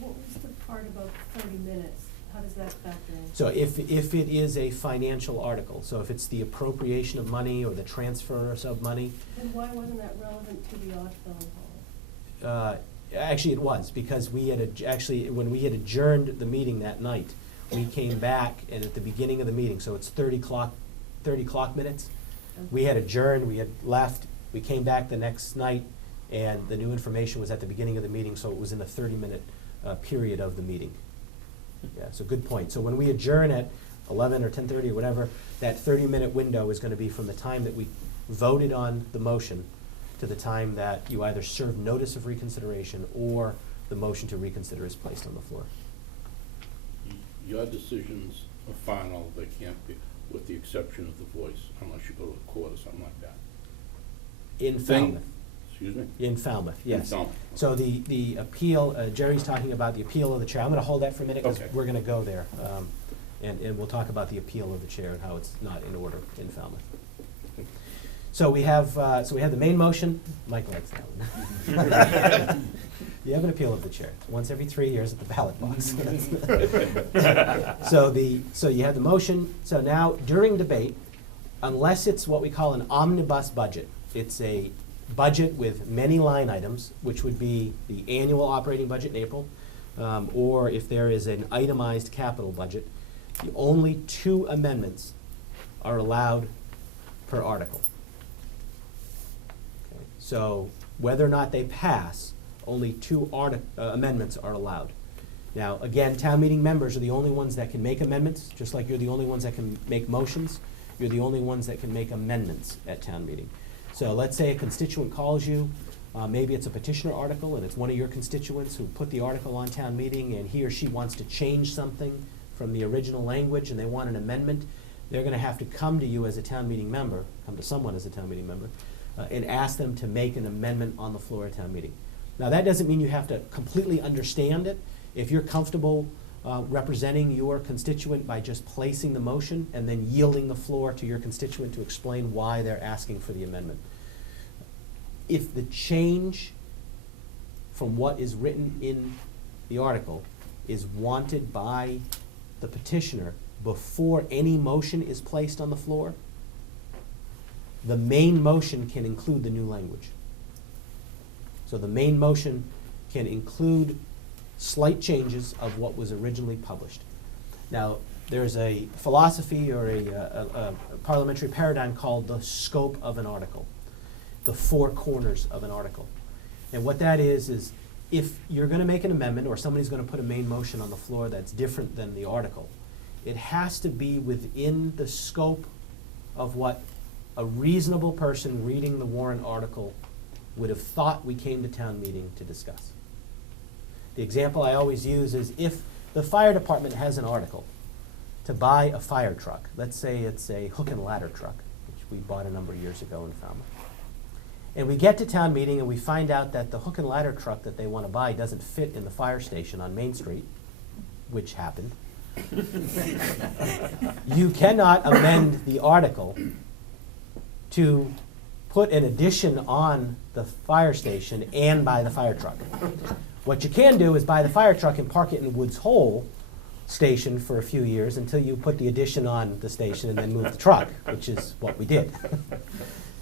What was the part about 30 minutes? How does that factor in? So if it is a financial article, so if it's the appropriation of money or the transfers of money, Then why wasn't that relevant to the Oddfellows Hall? actually it was, because we had, actually, when we had adjourned the meeting that night, we came back, and at the beginning of the meeting, so it's 30 clock minutes, we had adjourned, we had left, we came back the next night, and the new information was at the beginning of the meeting, so it was in the 30-minute period of the meeting. Yeah, so good point. So when we adjourn at 11 or 10:30 or whatever, that 30-minute window is gonna be from the time that we voted on the motion to the time that you either serve notice of reconsideration or the motion to reconsider is placed on the floor. Your decisions are final, they can't be, with the exception of the voice, unless you go to a court or something like that. In Thing- Falmouth. Excuse me? In Falmouth, yes. Falmouth. So the appeal, Jerry's talking about the appeal of the chair. I'm gonna hold that for a minute, because Okay. we're gonna go there. And we'll talk about the appeal of the chair and how it's not in order in Falmouth. So we have the main motion. Mike likes that one. You have an appeal of the chair. It's once every 3 years at the ballot box. So you have the motion. So now, during debate, unless it's what we call an omnibus budget, it's a budget with many line items, which would be the annual operating budget in April, or if there is an itemized capital budget, the only 2 amendments are allowed per article. Okay, so whether or not they pass, only 2 amendments are allowed. Now, again, town meeting members are the only ones that can make amendments, just like you're the only ones that can make motions. You're the only ones that can make amendments at town meeting. So let's say a constituent calls you, maybe it's a petitioner article, and it's one of your constituents who put the article on town meeting, and he or she wants to change something from the original language, and they want an amendment. They're gonna have to come to you as a town meeting member, come to someone as a town meeting member, and ask them to make an amendment on the floor of town meeting. Now, that doesn't mean you have to completely understand it. If you're comfortable representing your constituent by just placing the motion and then yielding the floor to your constituent to explain why they're asking for the amendment. If the change from what is written in the article is wanted by the petitioner before any motion is placed on the floor, the main motion can include the new language. So the main motion can include slight changes of what was originally published. Now, there's a philosophy or a parliamentary paradigm called the scope of an article, the four corners of an article. And what that is if you're gonna make an amendment or somebody's gonna put a main motion on the floor that's different than the article, it has to be within the scope of what a reasonable person reading the warrant article would have thought we came to town meeting to discuss. The example I always use is if the fire department has an article to buy a fire truck, let's say it's a hook and ladder truck, which we bought a number of years ago in Falmouth. And we get to town meeting and we find out that the hook and ladder truck that they want to buy doesn't fit in the fire station on Main Street, which happened. You cannot amend the article to put an addition on the fire station and buy the fire truck. What you can do is buy the fire truck and park it in Woods Hole station for a few years until you put the addition on the station and then move the truck, which is what we did.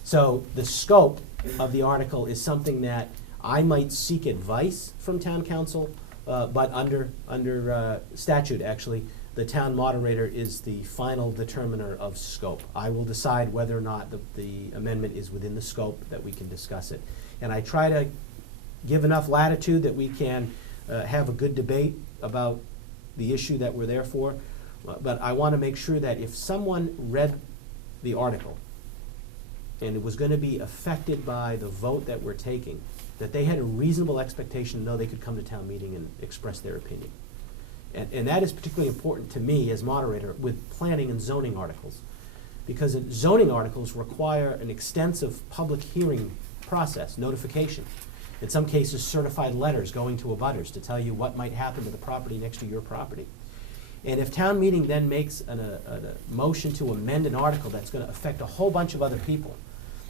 So the scope of the article is something that I might seek advice from town council, but under statute, actually, the town moderator is the final determiner of scope. I will decide whether or not the amendment is within the scope that we can discuss it. And I try to give enough latitude that we can have a good debate about the issue that we're there for. But I want to make sure that if someone read the article and it was going to be affected by the vote that we're taking, that they had a reasonable expectation to know they could come to town meeting and express their opinion. And that is particularly important to me as moderator with planning and zoning articles, because zoning articles require an extensive public hearing process, notification. In some cases, certified letters going to abutters to tell you what might happen to the property next to your property. And if town meeting then makes a motion to amend an article that's going to affect a whole bunch of other people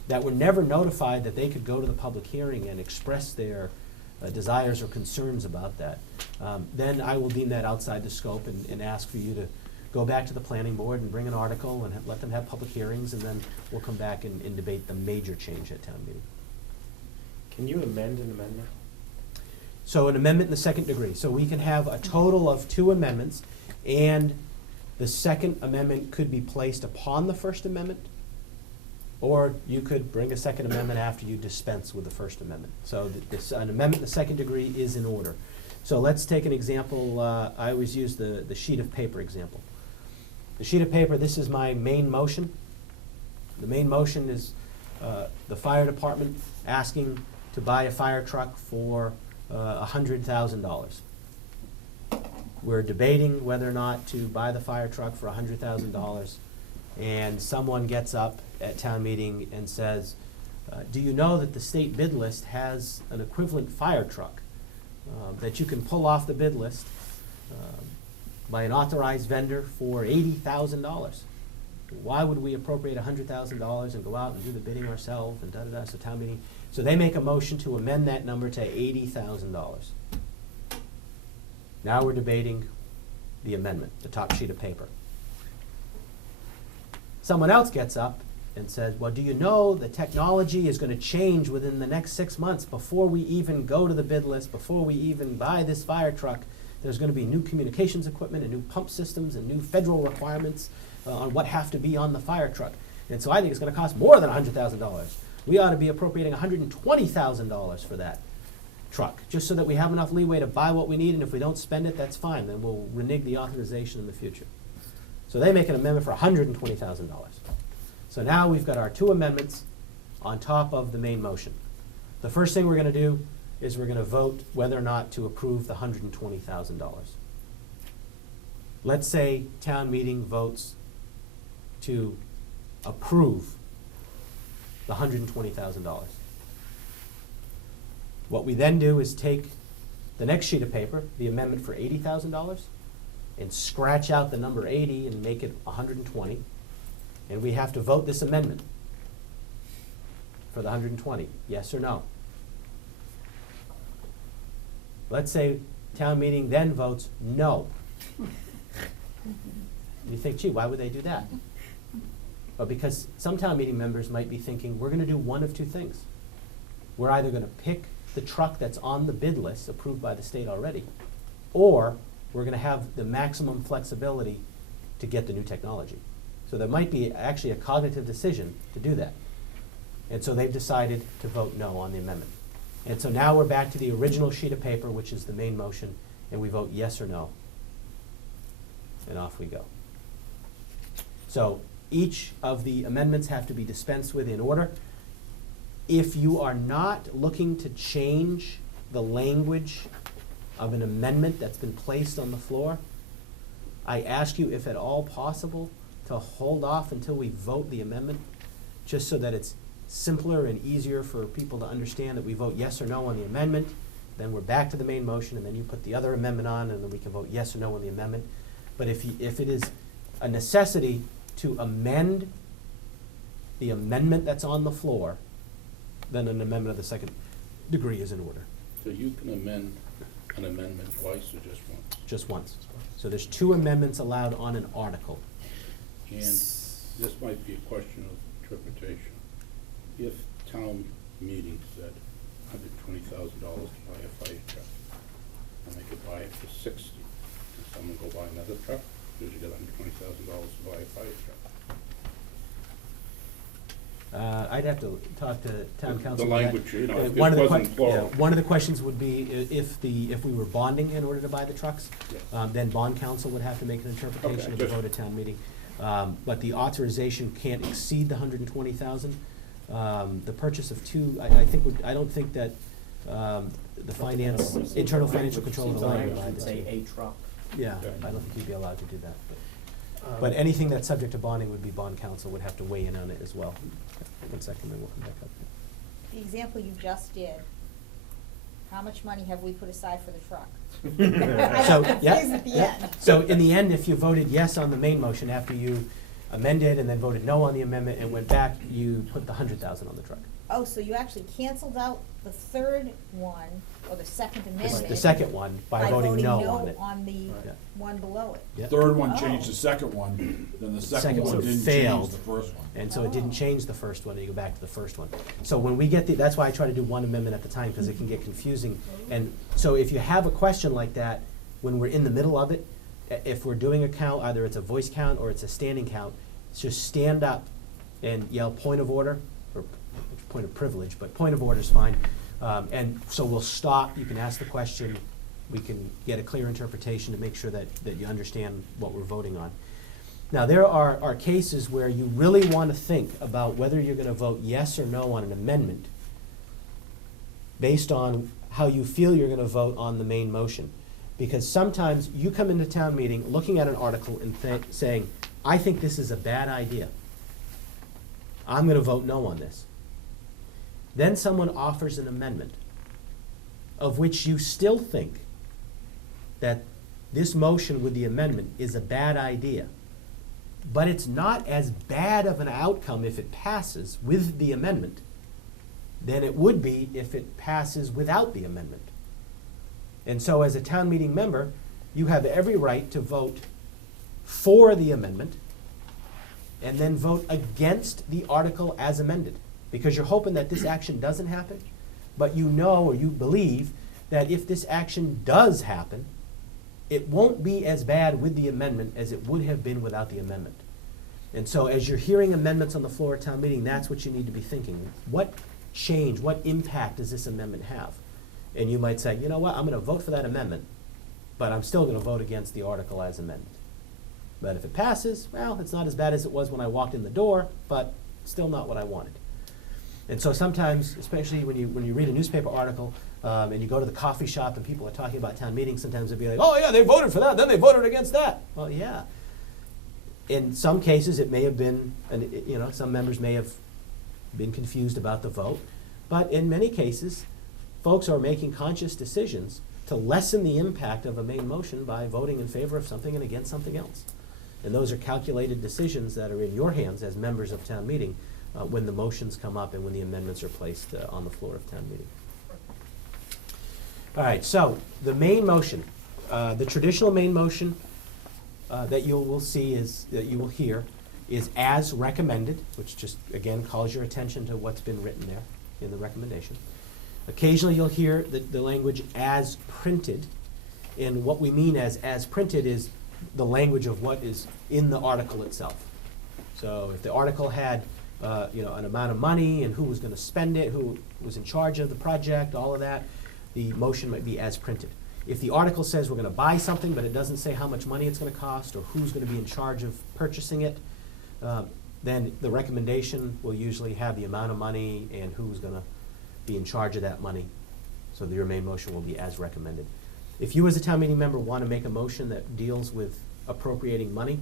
that were never notified that they could go to the public hearing and express their desires or concerns about that, then I will deem that outside the scope and ask for you to go back to the planning board and bring an article and let them have public hearings, and then we'll come back and debate the major change at town meeting. Can you amend an amendment? So an amendment in the second degree. So we can have a total of 2 amendments, and the second amendment could be placed upon the first amendment, or you could bring a second amendment after you dispense with the First Amendment. So an amendment in the second degree is in order. So let's take an example. I always use the sheet of paper example. The sheet of paper, this is my main motion. The main motion is the fire department asking to buy a fire truck for $100,000. We're debating whether or not to buy the fire truck for $100,000, and someone gets up at town meeting and says, do you know that the state bid list has an equivalent fire truck that you can pull off the bid list by an authorized vendor for $80,000? Why would we appropriate $100,000 and go out and do the bidding ourselves and da-da-da, so town meeting? So they make a motion to amend that number to $80,000. Now we're debating the amendment, the top sheet of paper. Someone else gets up and says, well, do you know the technology is going to change within the next 6 months before we even go to the bid list, before we even buy this fire truck? There's going to be new communications equipment and new pump systems and new federal requirements on what have to be on the fire truck. And so I think it's going to cost more than $100,000. We ought to be appropriating $120,000 for that truck, just so that we have enough leeway to buy what we need, and if we don't spend it, that's fine. Then we'll renege the authorization in the future. So they make an amendment for $120,000. So now we've got our 2 amendments on top of the main motion. The first thing we're going to do is we're going to vote whether or not to approve the $120,000. Let's say town meeting votes to approve the $120,000. What we then do is take the next sheet of paper, the amendment for $80,000, and scratch out the number 80 and make it 120. And we have to vote this amendment for the 120, yes or no. Let's say town meeting then votes no. You think, gee, why would they do that? Well, because some town meeting members might be thinking, we're going to do one of 2 things. We're either going to pick the truck that's on the bid list, approved by the state already, or we're going to have the maximum flexibility to get the new technology. So there might be actually a cognitive decision to do that. And so they've decided to vote no on the amendment. And so now we're back to the original sheet of paper, which is the main motion, and we vote yes or no. And off we go. So each of the amendments have to be dispensed with in order. If you are not looking to change the language of an amendment that's been placed on the floor, I ask you, if at all possible, to hold off until we vote the amendment, just so that it's simpler and easier for people to understand that we vote yes or no on the amendment, then we're back to the main motion, and then you put the other amendment on, and then we can vote yes or no on the amendment. But if it is a necessity to amend the amendment that's on the floor, then an amendment of the second degree is in order, So you can amend an amendment twice or just once? just once. So there's 2 amendments allowed on an article. And this might be a question of interpretation. If town meeting said $120,000 to buy a fire truck, and they could buy it for $60,000, and someone go buy another truck, because you got $120,000 to buy a fire truck. I'd have to talk to town The council. on that. language, you know, if One it of the wasn't plural. one of the questions would be if we were bonding in order to buy the trucks, Yes. then bond council would have to make an interpretation Okay, of the just- vote at town meeting. But the authorization can't exceed the 120,000. The purchase of 2, I don't think that, the finance, internal financial control Seems of the like line it would should say a truck. Yeah, I don't think you'd be allowed to do that. But anything that's subject to bonding would be bond council would have to weigh in on it as well. 1 second, then we'll come back up. The example you just did, how much money have we put aside for the truck? So, I'm yeah, confused at the yeah. end. So in the end, if you voted yes on the main motion after you amended and then voted no on the amendment and went back, you put the 100,000 on the truck. Oh, so you actually canceled out the third one, or the second amendment? The second one by voting no on it. on the Yeah. one below it. Yeah. Third one changed Oh. the second one, then the second Second one one didn't failed. change the first one. And so it didn't Oh. change the first one, and you go back to the first one. So when we get that's why I try to do one amendment at a time, because it can get confusing. And so if you have a question like that, when we're in the middle of it, if we're doing a count, either it's a voice count or it's a standing count, just stand up and yell point of order, or point of privilege, but point of order is fine. And so we'll stop, you can ask the question, we can get a clear interpretation to make sure that you understand what we're voting on. Now, there are cases where you really want to think about whether you're going to vote yes or no on an amendment based on how you feel you're going to vote on the main motion. Because sometimes you come into town meeting looking at an article and saying, I think this is a bad idea. I'm going to vote no on this. Then someone offers an amendment of which you still think that this motion with the amendment is a bad idea. But it's not as bad of an outcome if it passes with the amendment than it would be if it passes without the amendment. And so as a town meeting member, you have every right to vote for the amendment and then vote against the article as amended. Because you're hoping that this action doesn't happen, but you know or you believe that if this action does happen, it won't be as bad with the amendment as it would have been without the amendment. And so as you're hearing amendments on the floor of town meeting, that's what you need to be thinking. What change, what impact does this amendment have? And you might say, you know what, I'm gonna vote for that amendment, but I'm still gonna vote against the article as amended. But if it passes, well, it's not as bad as it was when I walked in the door, but still not what I wanted. And so sometimes, especially when you read a newspaper article, and you go to the coffee shop and people are talking about town meetings, sometimes they'll be like, oh yeah, they voted for that, then they voted against that. Well, yeah. In some cases, it may have been, some members may have been confused about the vote, but in many cases, folks are making conscious decisions to lessen the impact of a main motion by voting in favor of something and against something else. And those are calculated decisions that are in your hands as members of town meeting when the motions come up and when the amendments are placed on the floor of town meeting. All right, so the main motion, the traditional main motion that you will see that you will hear is as recommended, which just, again, calls your attention to what's been written there in the recommendation. Occasionally you'll hear the language as printed, and what we mean as printed is the language of what is in the article itself. So if the article had, an amount of money and who was gonna spend it, who was in charge of the project, all of that, the motion might be as printed. If the article says we're gonna buy something, but it doesn't say how much money it's gonna cost or who's gonna be in charge of purchasing it, then the recommendation will usually have the amount of money and who's gonna be in charge of that money. So your main motion will be as recommended. If you as a town meeting member wanna make a motion that deals with appropriating money,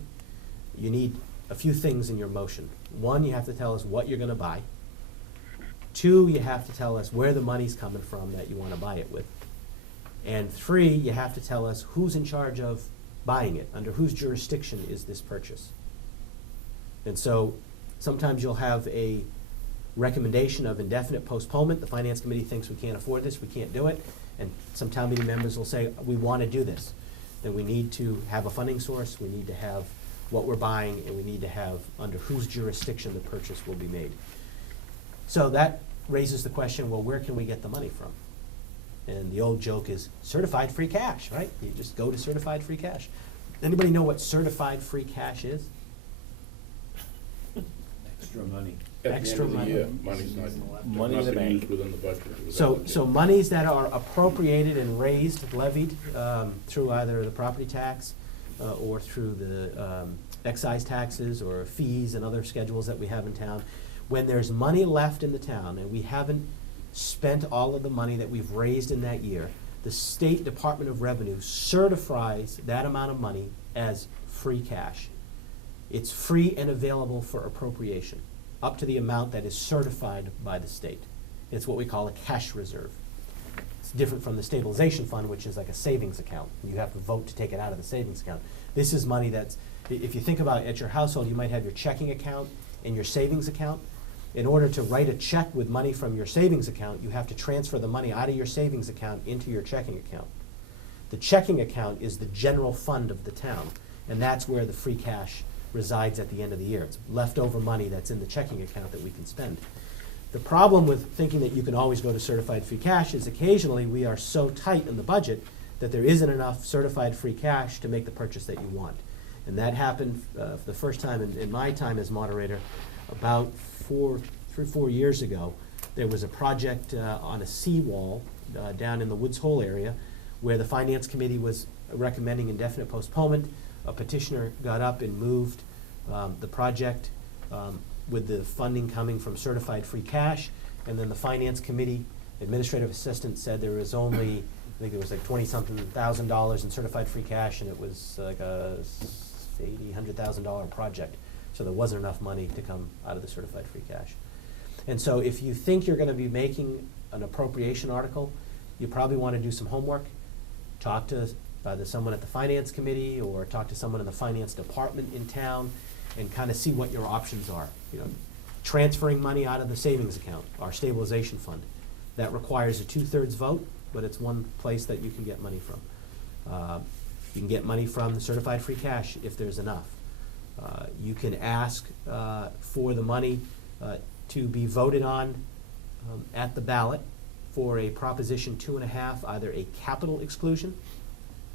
you need a few things in your motion. One, you have to tell us what you're gonna buy. Two, you have to tell us where the money's coming from that you wanna buy it with. And three, you have to tell us who's in charge of buying it, under whose jurisdiction is this purchase. And so, sometimes you'll have a recommendation of indefinite postponement, the finance committee thinks we can't afford this, we can't do it, and some town meeting members will say, we wanna do this. Then we need to have a funding source, we need to have what we're buying, and we need to have under whose jurisdiction the purchase will be made. So that raises the question, well, where can we get the money from? And the old joke is certified free cash, right? You just go to certified free cash. Anybody know what certified free cash is? Extra money. At the end Extra of the money. year, money's not, Money in the nothing bank. used within the budget. It was So allocated. monies that are appropriated and raised, levied, through either the property tax, or through the, excise taxes or fees and other schedules that we have in town. When there's money left in the town and we haven't spent all of the money that we've raised in that year, the State Department of Revenue certifies that amount of money as free cash. It's free and available for appropriation, up to the amount that is certified by the state. It's what we call a cash reserve. It's different from the stabilization fund, which is like a savings account. You have to vote to take it out of the savings account. This is money that's, if you think about it, at your household, you might have your checking account and your savings account. In order to write a check with money from your savings account, you have to transfer the money out of your savings account into your checking account. The checking account is the general fund of the town, and that's where the free cash resides at the end of the year. It's leftover money that's in the checking account that we can spend. The problem with thinking that you can always go to certified free cash is occasionally we are so tight in the budget that there isn't enough certified free cash to make the purchase that you want. And that happened for the first time in my time as moderator about 3 or 4 years ago. There was a project on a seawall down in the Woods Hole area where the finance committee was recommending indefinite postponement. A petitioner got up and moved the project with the funding coming from certified free cash, and then the finance committee administrative assistant said there was only, I think there was like $20-something thousand in certified free cash, and it was like a $100,000 project. So there wasn't enough money to come out of the certified free cash. And so if you think you're gonna be making an appropriation article, you probably wanna do some homework, talk to either someone at the finance committee or talk to someone in the finance department in town and kind of see what your options are. You know, transferring money out of the savings account, our stabilization fund. That requires a 2/3 vote, but it's one place that you can get money from. You can get money from the certified free cash if there's enough. You can ask for the money to be voted on at the ballot for a Proposition 2.5, either a capital exclusion,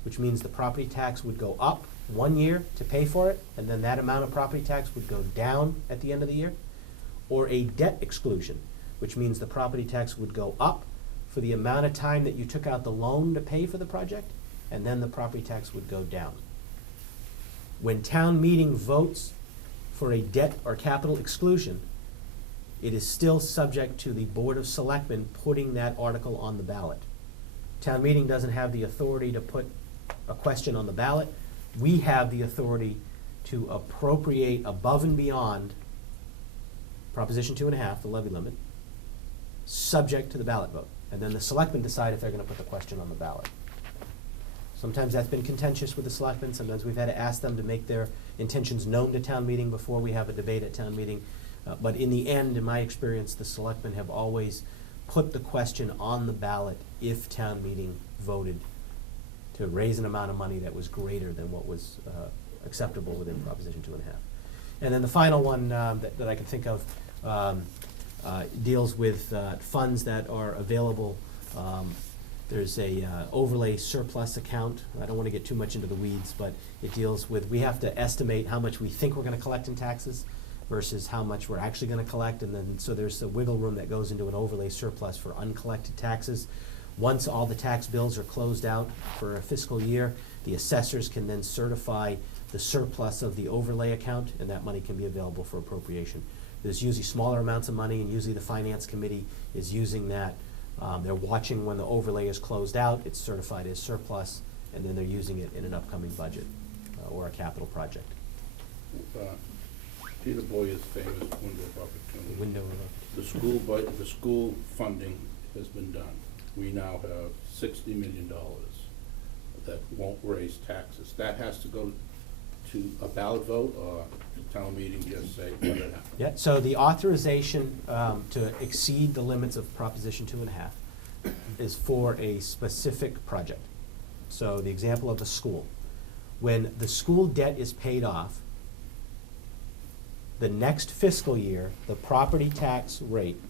which means the property tax would go up 1 year to pay for it, and then that amount of property tax would go down at the end of the year, or a debt exclusion, which means the property tax would go up for the amount of time that you took out the loan to pay for the project, and then the property tax would go down. When town meeting votes for a debt or capital exclusion, it is still subject to the Board of Selectmen putting that article on the ballot. Town meeting doesn't have the authority to put a question on the ballot. We have the authority to appropriate above and beyond Proposition 2.5, the levy limit, subject to the ballot vote. And then the selectmen decide if they're gonna put the question on the ballot. Sometimes that's been contentious with the selectmen, sometimes we've had to ask them to make their intentions known to town meeting before we have a debate at town meeting. But in the end, in my experience, the selectmen have always put the question on the ballot if town meeting voted to raise an amount of money that was greater than what was acceptable within Proposition 2.5. And then the final one that I can think of deals with funds that are available There's a overlay surplus account. I don't want to get too much into the weeds, but it deals with, we have to estimate how much we think we're going to collect in taxes versus how much we're actually going to collect, and then, so there's a wiggle room that goes into an overlay surplus for uncollected taxes. Once all the tax bills are closed out for a fiscal year, the assessors can then certify the surplus of the overlay account, and that money can be available for appropriation. There's usually smaller amounts of money, and usually the finance committee is using that. They're watching when the overlay is closed out, it's certified as surplus, and then they're using it in an upcoming budget or a capital project. Peter Boyer's famous window of opportunity. Window The school funding has been done. We now have $60 million that won't raise taxes. That has to go to a ballot vote, or the town meeting just say, let it happen? Yeah, so the authorization to exceed the limits of Proposition 2.5 is for a specific project. So the example of the school. When the school debt is paid off, the next fiscal year, the property tax rate,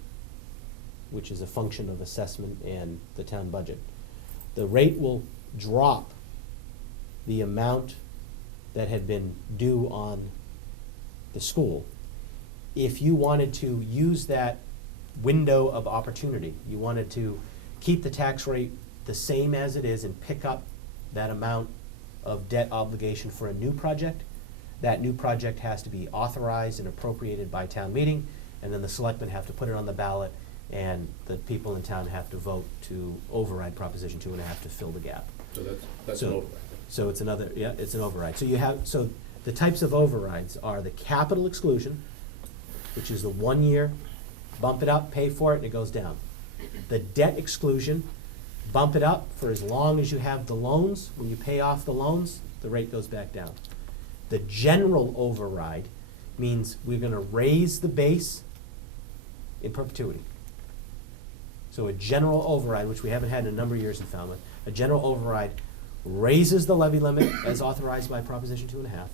which is a function of assessment and the town budget, the rate will drop the amount that had been due on the school. If you wanted to use that window of opportunity, you wanted to keep the tax rate the same as it is and pick up that amount of debt obligation for a new project, that new project has to be authorized and appropriated by town meeting, and then the selectmen have to put it on the ballot, and the people in town have to vote to override Proposition 2.5 to fill the gap. So that's So- an override. So it's another, yeah, it's an override. So you have, so the types of overrides are the capital exclusion, which is the 1 year, bump it up, pay for it, and it goes down. The debt exclusion, bump it up for as long as you have the loans. When you pay off the loans, the rate goes back down. The general override means we're gonna raise the base in perpetuity. So a general override, which we haven't had in a number of years in Falmouth, a general override raises the levy limit as authorized by Proposition 2.5,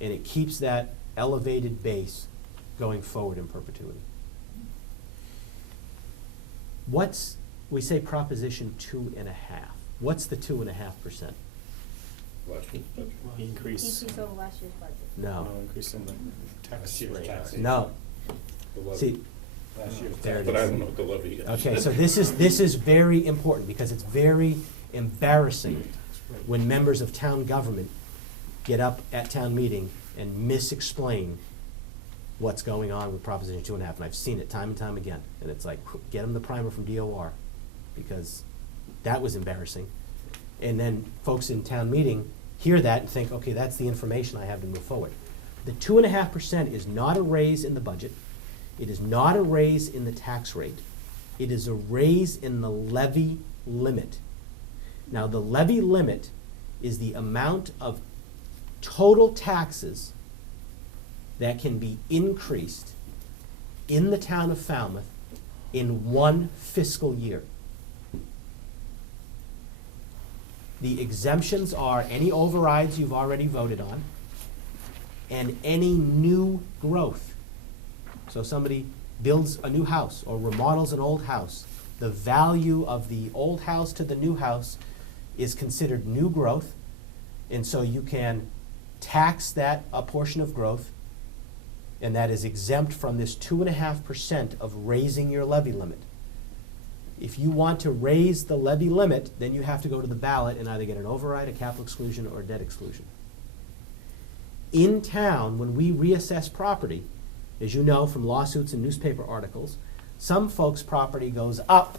and it keeps that elevated base going forward in perpetuity. What's, we say Proposition 2.5, what's the 2.5%? Last year's budget. Increase. Increase over last year's budget. No, Increase in the tax Last year's rate. tax. no, The levy. see, Last year's there it But I is. don't know what the levy is. Okay, so this is very important, because it's very embarrassing when members of town government get up at town meeting and misexplain what's going on with Proposition 2.5, and I've seen it time and time again, and it's like, get them the primer from DOR, because that was embarrassing. And then folks in town meeting hear that and think, okay, that's the information I have to move forward. The 2.5% is not a raise in the budget, it is not a raise in the tax rate, it is a raise in the levy limit. Now, the levy limit is the amount of total taxes that can be increased in the town of Falmouth in one fiscal year. The exemptions are any overrides you've already voted on and any new growth. So somebody builds a new house or remodels an old house, the value of the old house to the new house is considered new growth, and so you can tax that a portion of growth, and that is exempt from this 2.5% of raising your levy limit. If you want to raise the levy limit, then you have to go to the ballot and either get an override, a capital exclusion, or a debt exclusion. In town, when we reassess property, as you know from lawsuits and newspaper articles, some folks' property goes up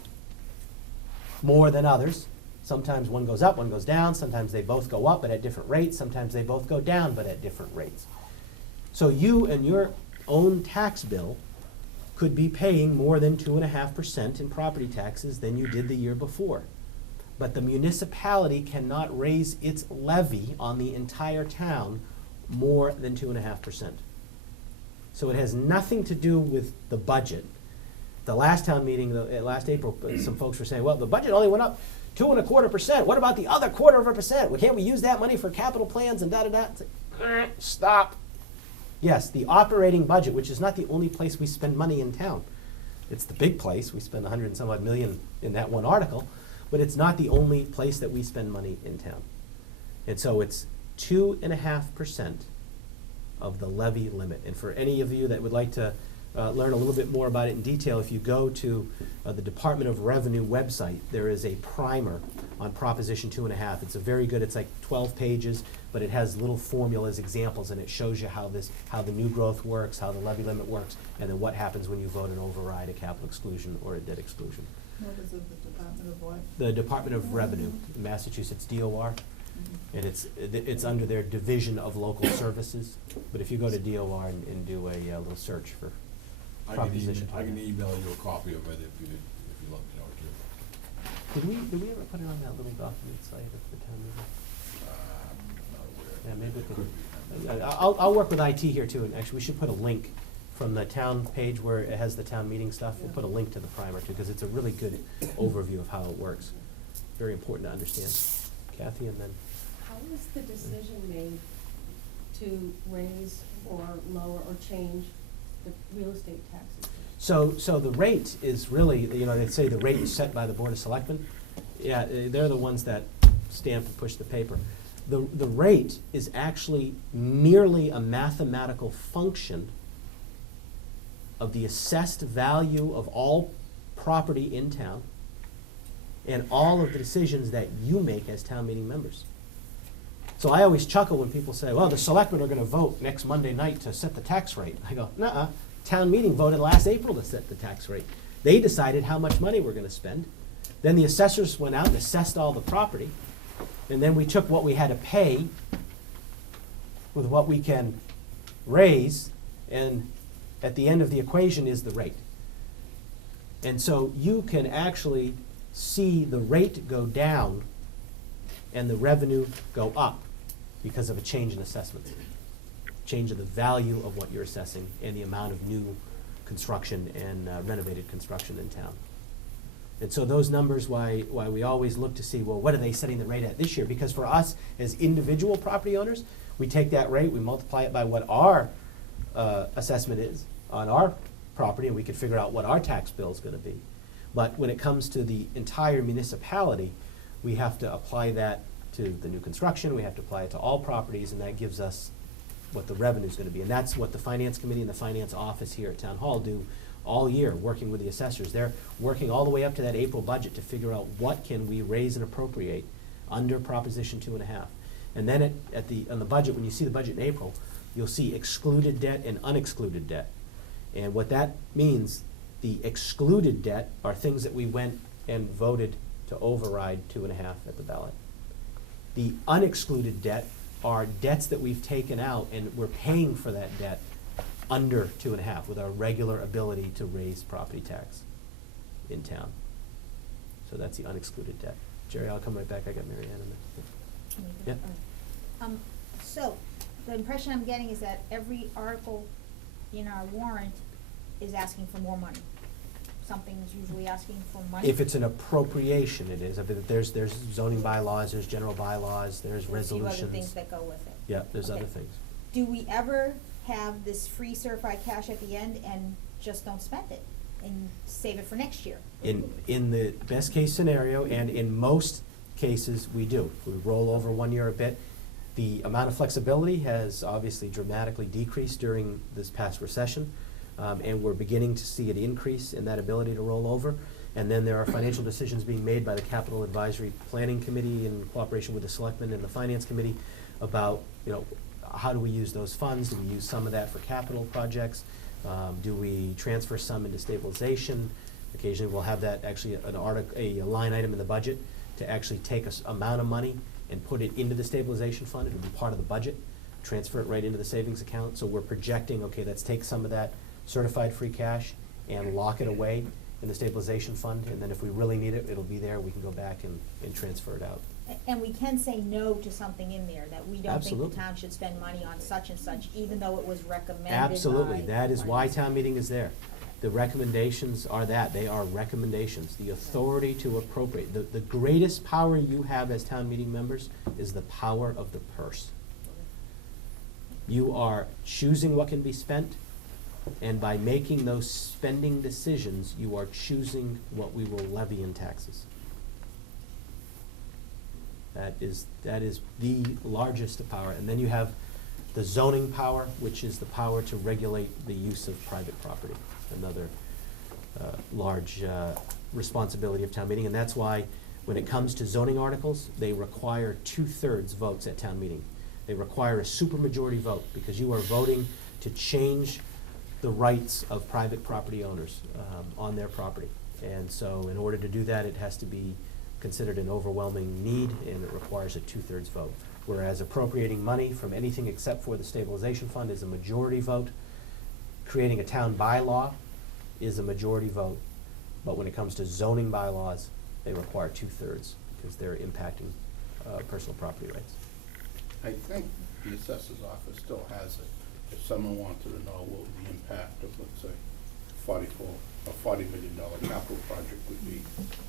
more than others. Sometimes one goes up, one goes down, sometimes they both go up but at different rates, sometimes they both go down but at different rates. So you and your own tax bill could be paying more than 2.5% in property taxes than you did the year before. But the municipality cannot raise its levy on the entire town more than 2.5%. So it has nothing to do with the budget. The last town meeting, last April, some folks were saying, well, the budget only went up 2.25%. What about the other 0.25%? Well, can't we use that money for capital plans and da-da-da? It's like, stop. Yes, the operating budget, which is not the only place we spend money in town. It's the big place. We spend 100 and some odd million in that one article. but it's not the only place that we spend money in town. And so it's 2.5% of the levy limit. And for any of you that would like to learn a little bit more about it in detail, if you go to the Department of Revenue website, there is a primer on Proposition 2.5. It's a very good, it's like 12 pages, but it has little formulas, examples, and it shows you how the new growth works, how the levy limit works, and then what happens when you vote an override, a capital exclusion, or a debt exclusion. What is it, the Department of what? The Department of Revenue, Massachusetts DOR, and it's under their Division of Local Services. But if you go to DOR and do a little search for Proposition I can 2.5. email you a copy of it if you let me know too. Did we ever put it on that little document site of the town meeting? Yeah, maybe we could. I'll work with IT here too, and actually, we should put a link from the town page where it has the town meeting stuff. We'll put a link to the primer too, because it's a really good overview of how it works. Very important to understand. Kathy, and then, How was the decision made to raise or lower or change the real estate taxes? so the rate is really, they say the rate is set by the Board of Selectmen. Yeah, they're the ones that stamp and push the paper. The rate is actually merely a mathematical function of the assessed value of all property in town and all of the decisions that you make as town meeting members. So I always chuckle when people say, well, the selectmen are gonna vote next Monday night to set the tax rate. I go, nuh-uh, town meeting voted last April to set the tax rate. They decided how much money we're gonna spend. Then the assessors went out and assessed all the property. And then we took what we had to pay with what we can raise, and at the end of the equation is the rate. And so you can actually see the rate go down and the revenue go up because of a change in assessment. Change of the value of what you're assessing and the amount of new construction and renovated construction in town. And so those numbers, why we always look to see, well, what are they setting the rate at this year? Because for us, as individual property owners, we take that rate, we multiply it by what our assessment is on our property, and we can figure out what our tax bill is gonna be. But when it comes to the entire municipality, we have to apply that to the new construction, we have to apply it to all properties, and that gives us what the revenue's gonna be. And that's what the Finance Committee and the Finance Office here at Town Hall do all year, working with the assessors. They're working all the way up to that April budget to figure out what can we raise and appropriate under Proposition 2.5. And then on the budget, when you see the budget in April, you'll see excluded debt and unexcluded debt. And what that means, the excluded debt are things that we went and voted to override 2.5 at the ballot. The unexcluded debt are debts that we've taken out, and we're paying for that debt under 2.5 with our regular ability to raise property tax in town. So that's the unexcluded debt. Jerry, I'll come right back. I got Mary Ann in there. Yeah. So, the impression I'm getting is that every article in our warrant is asking for more money. Something's usually asking for money. If it's an appropriation, it is. I mean, there's zoning bylaws, there's general bylaws, there's There's a few resolutions. other things that go with it. Yeah, there's Okay. other things. Do we ever have this free certified cash at the end and just don't spend it and save it for next year? In the best case scenario, and in most cases, we do. We roll over 1 year a bit. The amount of flexibility has obviously dramatically decreased during this past recession, and we're beginning to see an increase in that ability to roll over. And then there are financial decisions being made by the Capital Advisory Planning Committee in cooperation with the Selectmen and the Finance Committee about, how do we use those funds? Do we use some of that for capital projects? Do we transfer some into stabilization? Occasionally, we'll have that actually a line item in the budget to actually take a amount of money and put it into the stabilization fund. It'll be part of the budget, transfer it right into the savings account. So we're projecting, okay, let's take some of that certified free cash and lock it away in the stabilization fund. And then if we really need it, it'll be there. We can go back and transfer it out. And we can say no to something in there, that we don't think Absolutely. the town should spend money on such and such, even though it was recommended by. Absolutely, that is why finance. town meeting is there. The recommendations are that, they are recommendations, the authority to appropriate. The greatest power you have as town meeting members is the power of the purse. You are choosing what can be spent, and by making those spending decisions, you are choosing what we will levy in taxes. That is the largest power. And then you have the zoning power, which is the power to regulate the use of private property, another large responsibility of town meeting. And that's why when it comes to zoning articles, they require 2/3 votes at town meeting. They require a supermajority vote because you are voting to change the rights of private property owners on their property. And so in order to do that, it has to be considered an overwhelming need, and it requires a 2/3 vote. Whereas appropriating money from anything except for the stabilization fund is a majority vote. Creating a town bylaw is a majority vote. But when it comes to zoning bylaws, they require 2/3 because they're impacting personal property rights. I think the assessor's office still has it. If someone wanted to know what the impact of, let's say, $40 million capital project would be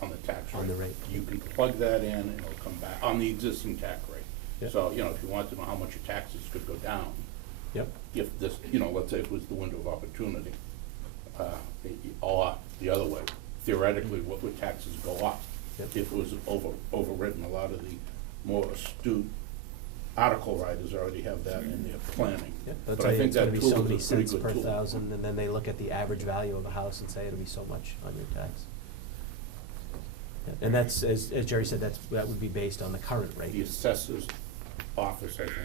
on the tax rate. On the rate. You can plug that in and it'll come back, on the existing tax rate. Yep. So, you know, if you want to know how much your taxes could go down, Yep. if this, you know, let's say it was the window of opportunity, or the other way, theoretically, what would taxes go up? Yep. If it was overwritten, a lot of the more astute article writers already have that in their planning. Yep, they'll But tell I you think it's gonna that be tool so is a many pretty cents good per tool. thousand, and then they look at the average value of a house and say it'll be so much on your tax. Yep, and that's, as Jerry said, that would be based on the current rate. The assessor's office, I think,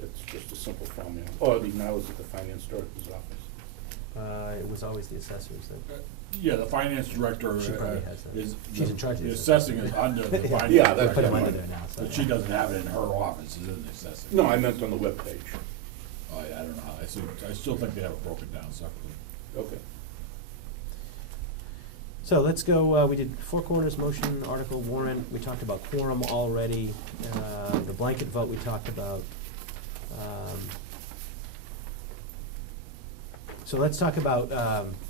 it's just a simple formula. Or now is it the finance director's office? It was always the assessors that. Yeah, the finance director She probably has that. is, She's in charge of the the assessing is under the finance Yeah, They that's put them right. under there now, so. But she doesn't have it in her office, it's in the assessing. No, I meant on the webpage. Oh, yeah, I don't know how, I still think they have it broken down separately. Okay. So let's go, we did Four Corners, motion, article, warrant, we talked about quorum already, the blanket vote we talked about. So let's talk about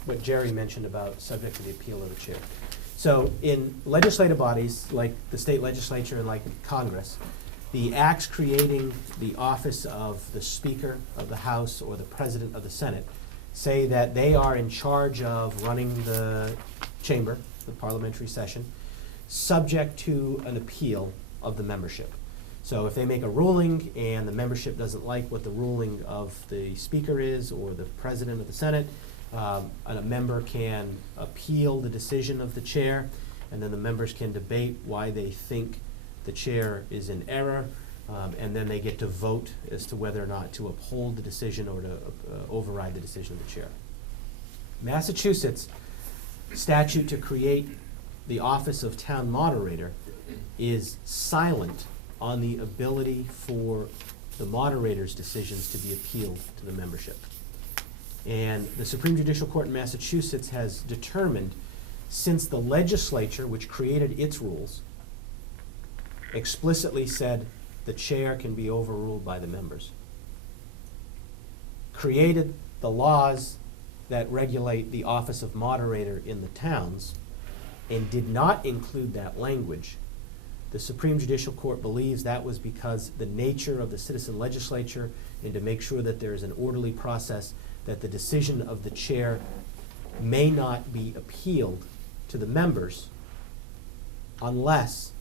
what Jerry mentioned about subject to the appeal of the chair. So in legislative bodies, like the state legislature and like Congress, the acts creating the office of the Speaker of the House or the President of the Senate say that they are in charge of running the chamber, the parliamentary session, subject to an appeal of the membership. So if they make a ruling and the membership doesn't like what the ruling of the Speaker is or the President of the Senate, a member can appeal the decision of the chair, and then the members can debate why they think the chair is in error, and then they get to vote as to whether or not to uphold the decision or to override the decision of the chair. Massachusetts statute to create the office of town moderator is silent on the ability for the moderator's decisions to be appealed to the membership. And the Supreme Judicial Court in Massachusetts has determined, since the legislature, which created its rules, explicitly said the chair can be overruled by the members, created the laws that regulate the office of moderator in the towns, and did not include that language, the Supreme Judicial Court believes that was because the nature of the citizen legislature, and to make sure that there is an orderly process, that the decision of the chair may not be appealed to the members unless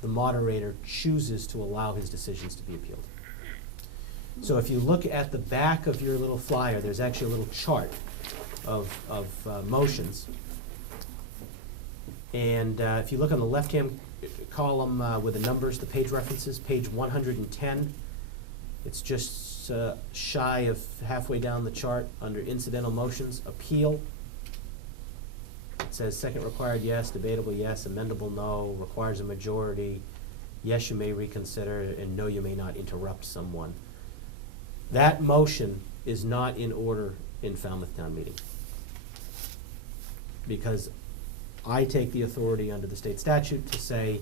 the moderator chooses to allow his decisions to be appealed. So if you look at the back of your little flyer, there's actually a little chart of motions. And if you look on the left-hand column with the numbers, the page references, page 110, it's just shy of halfway down the chart under incidental motions, appeal. It says second required yes, debatable yes, amendable no, requires a majority, yes you may reconsider, and no you may not interrupt someone. That motion is not in order in Falmouth Town Meeting, because I take the authority under the state statute to say,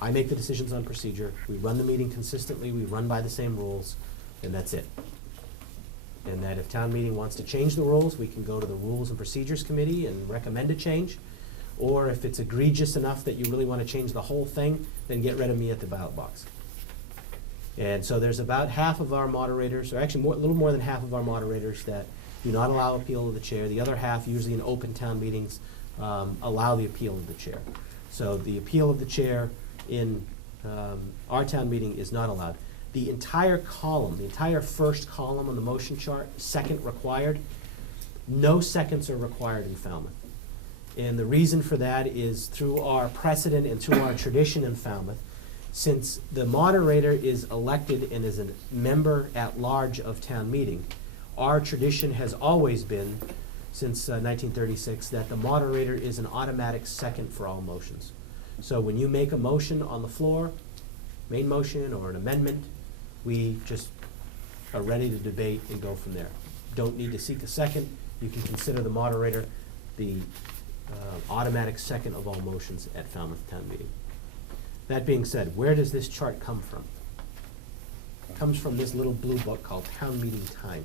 I make the decisions on procedure, we run the meeting consistently, we run by the same rules, and that's it. And that if town meeting wants to change the rules, we can go to the Rules and Procedures Committee and recommend a change. Or if it's egregious enough that you really want to change the whole thing, then get rid of me at the ballot box. And so there's about half of our moderators, or actually a little more than half of our moderators, that do not allow appeal of the chair. The other half, usually in open town meetings, allow the appeal of the chair. So the appeal of the chair in our town meeting is not allowed. The entire column, the entire first column on the motion chart, second required, no seconds are required in Falmouth. And the reason for that is through our precedent and through our tradition in Falmouth, since the moderator is elected and is a member at large of town meeting, our tradition has always been, since 1936, that the moderator is an automatic second for all motions. So when you make a motion on the floor, main motion or an amendment, we just are ready to debate and go from there. Don't need to seek a second. You can consider the moderator the automatic second of all motions at Falmouth Town Meeting. That being said, where does this chart come from? It comes from this little blue book called Town Meeting Time.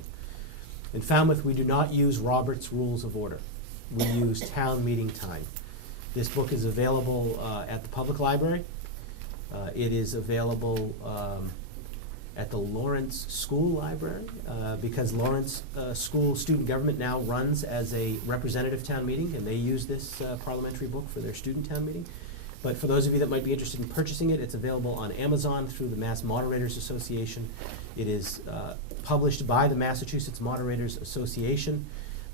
In Falmouth, we do not use Robert's Rules of Order. We use Town Meeting Time. This book is available at the public library. It is available at the Lawrence School Library, because Lawrence School Student Government now runs as a representative town meeting, and they use this parliamentary book for their student town meeting. But for those of you that might be interested in purchasing it, it's available on Amazon through the Mass Moderators Association. It is published by the Massachusetts Moderators Association,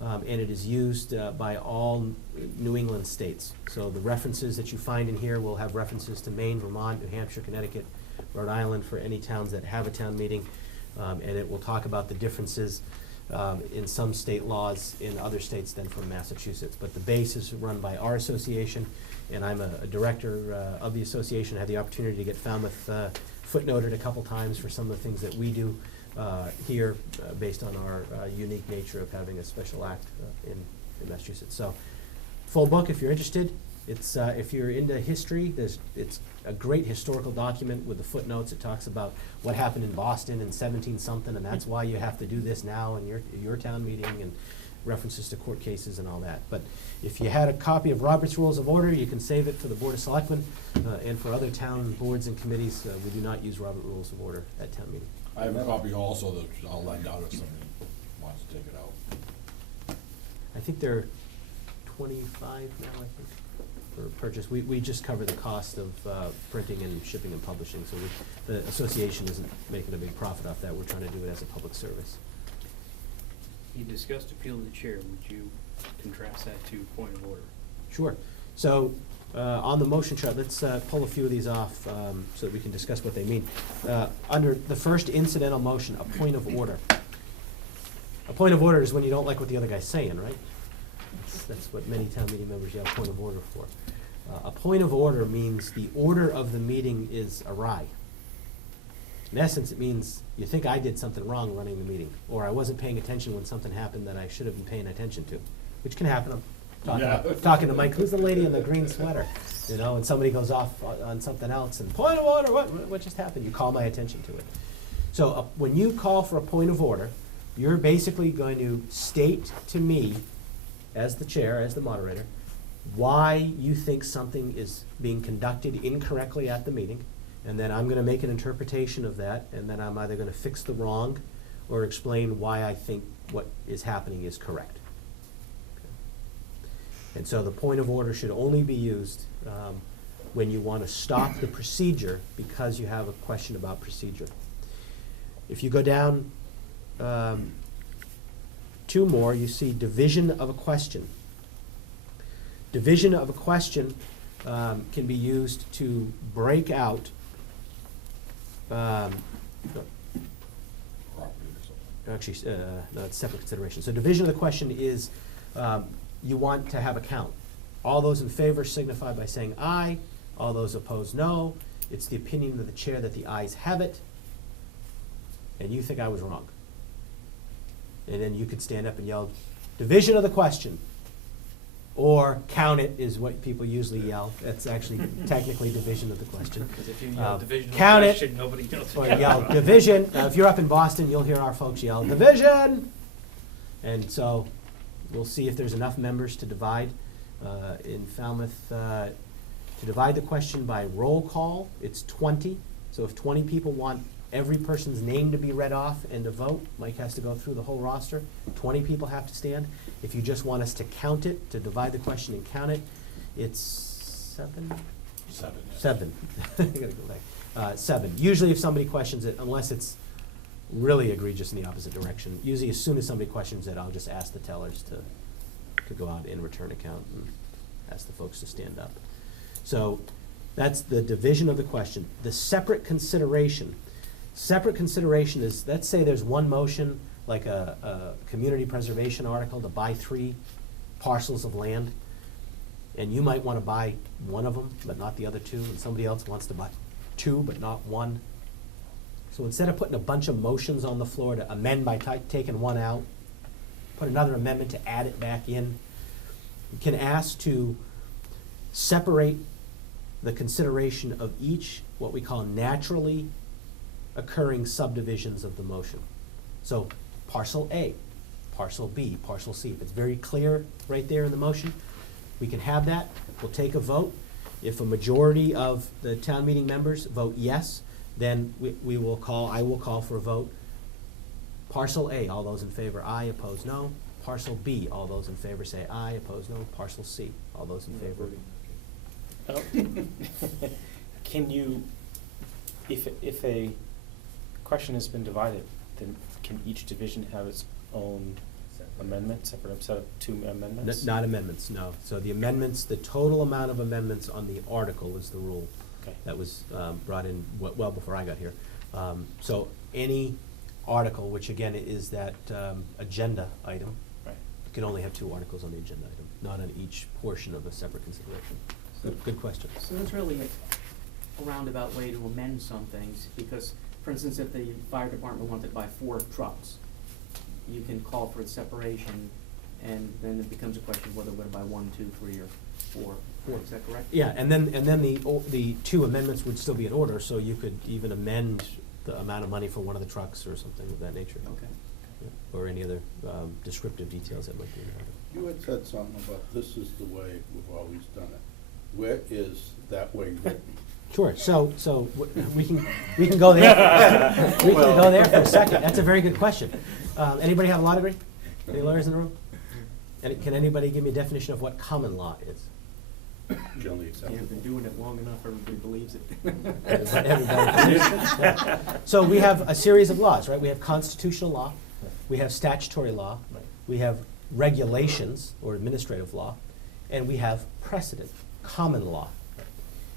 and it is used by all New England states. So the references that you find in here will have references to Maine, Vermont, New Hampshire, Connecticut, Rhode Island, for any towns that have a town meeting, and it will talk about the differences in some state laws in other states than from Massachusetts. But the base is run by our association, and I'm a director of the association. I had the opportunity to get Falmouth footnoted a couple times for some of the things that we do here based on our unique nature of having a special act in Massachusetts. So, full book if you're interested. It's if you're into history, it's a great historical document with the footnotes. It talks about what happened in Boston in 17-something, and that's why you have to do this now in your town meeting, and references to court cases and all that. But if you had a copy of Robert's Rules of Order, you can save it for the Board of Selectmen, and for other town boards and committees, we do not use Robert Rules of Order at town meeting. I have a copy also that I'll lend out if somebody wants to take it out. I think they're 25 now, I think, for purchase. We just cover the cost of printing and shipping and publishing, so the association isn't making a big profit off that. We're trying to do it as a public service. You discussed appeal to the chair. Would you contrast that to point of order? Sure. So on the motion chart, let's pull a few of these off so that we can discuss what they mean. Under the first incidental motion, a point of order. A point of order is when you don't like what the other guy's saying, right? That's what many town meeting members yell point of order for. A point of order means the order of the meeting is awry. In essence, it means you think I did something wrong running the meeting, or I wasn't paying attention when something happened that I should have been paying attention to, which can happen. I'm talking to Mike, who's the lady in the green sweater? You know, and somebody goes off on something else, and point of order, what just happened? You call my attention to it. So when you call for a point of order, you're basically going to state to me, as the chair, as the moderator, why you think something is being conducted incorrectly at the meeting, and then I'm going to make an interpretation of that, and then I'm either going to fix the wrong or explain why I think what is happening is correct. Okay. And so the point of order should only be used when you want to stop the procedure because you have a question about procedure. If you go down two more, you see division of a question. Division of a question can be used to break out Property or something. actually, no, it's separate consideration. So division of the question is you want to have a count. All those in favor signify by saying aye. All those opposed, no. It's the opinion of the chair that the ayes have it, and you think I was wrong. And then you could stand up and yell, division of the question. Or count it is what people usually yell. That's actually technically division of the question. Because if you yell division of the Count it, question, nobody knows. or yell division. If you're up in Boston, you'll hear our folks yell division. And so we'll see if there's enough members to divide. In Falmouth, to divide the question by roll call, it's 20. So if 20 people want every person's name to be read off and to vote, Mike has to go through the whole roster. 20 people have to stand. If you just want us to count it, to divide the question and count it, it's 7? 7. Yeah. 7. I gotta go back. 7. Usually if somebody questions it, unless it's really egregious in the opposite direction, usually as soon as somebody questions it, I'll just ask the tellers to go out and return account and ask the folks to stand up. So that's the division of the question. The separate consideration is, let's say there's one motion, like a community preservation article to buy 3 parcels of land, and you might want to buy one of them, but not the other 2, and somebody else wants to buy 2, but not 1. So instead of putting a bunch of motions on the floor to amend by taking one out, put another amendment to add it back in, you can ask to separate the consideration of each, what we call naturally occurring subdivisions of the motion. So parcel A, parcel B, parcel C. If it's very clear right there in the motion, we can have that. We'll take a vote. If a majority of the town meeting members vote yes, then I will call for a vote. Parcel A, all those in favor, aye, opposed, no. Parcel B, all those in favor say aye, opposed, no. Parcel C, all those in favor. Can you, if a question has been divided, then can each division have its own amendment, separate set of 2 amendments? Not amendments, no. So the amendments, the total amount of amendments on the article is the rule. Okay. That was brought in well before I got here. So any article, which again is that agenda item, Right. can only have 2 articles on the agenda item, not on each portion of a separate consideration. Good question. So that's really a roundabout way to amend some things, because, for instance, if the fire department wanted to buy 4 trucks, you can call for its separation, and then it becomes a question of whether we're gonna buy 1, 2, 3, or 4. Is that correct? Yeah, and then the 2 amendments would still be in order, so you could even amend the amount of money for one of the trucks or something of that nature. Okay. Yeah, or any other descriptive details that might be in the article. You had said something about this is the way we've always done it. Where is that way written? Sure, so we can go there. We can go there for a second. That's a very good question. Anybody have a law degree? Any lawyers in the room? Can anybody give me a definition of what common law is? Generally You've accepted. been doing it long enough, everybody believes it. Everybody. Yeah. So we have a series of laws, right? We have constitutional law, we have statutory law, we have regulations or administrative law, and we have precedent, common law.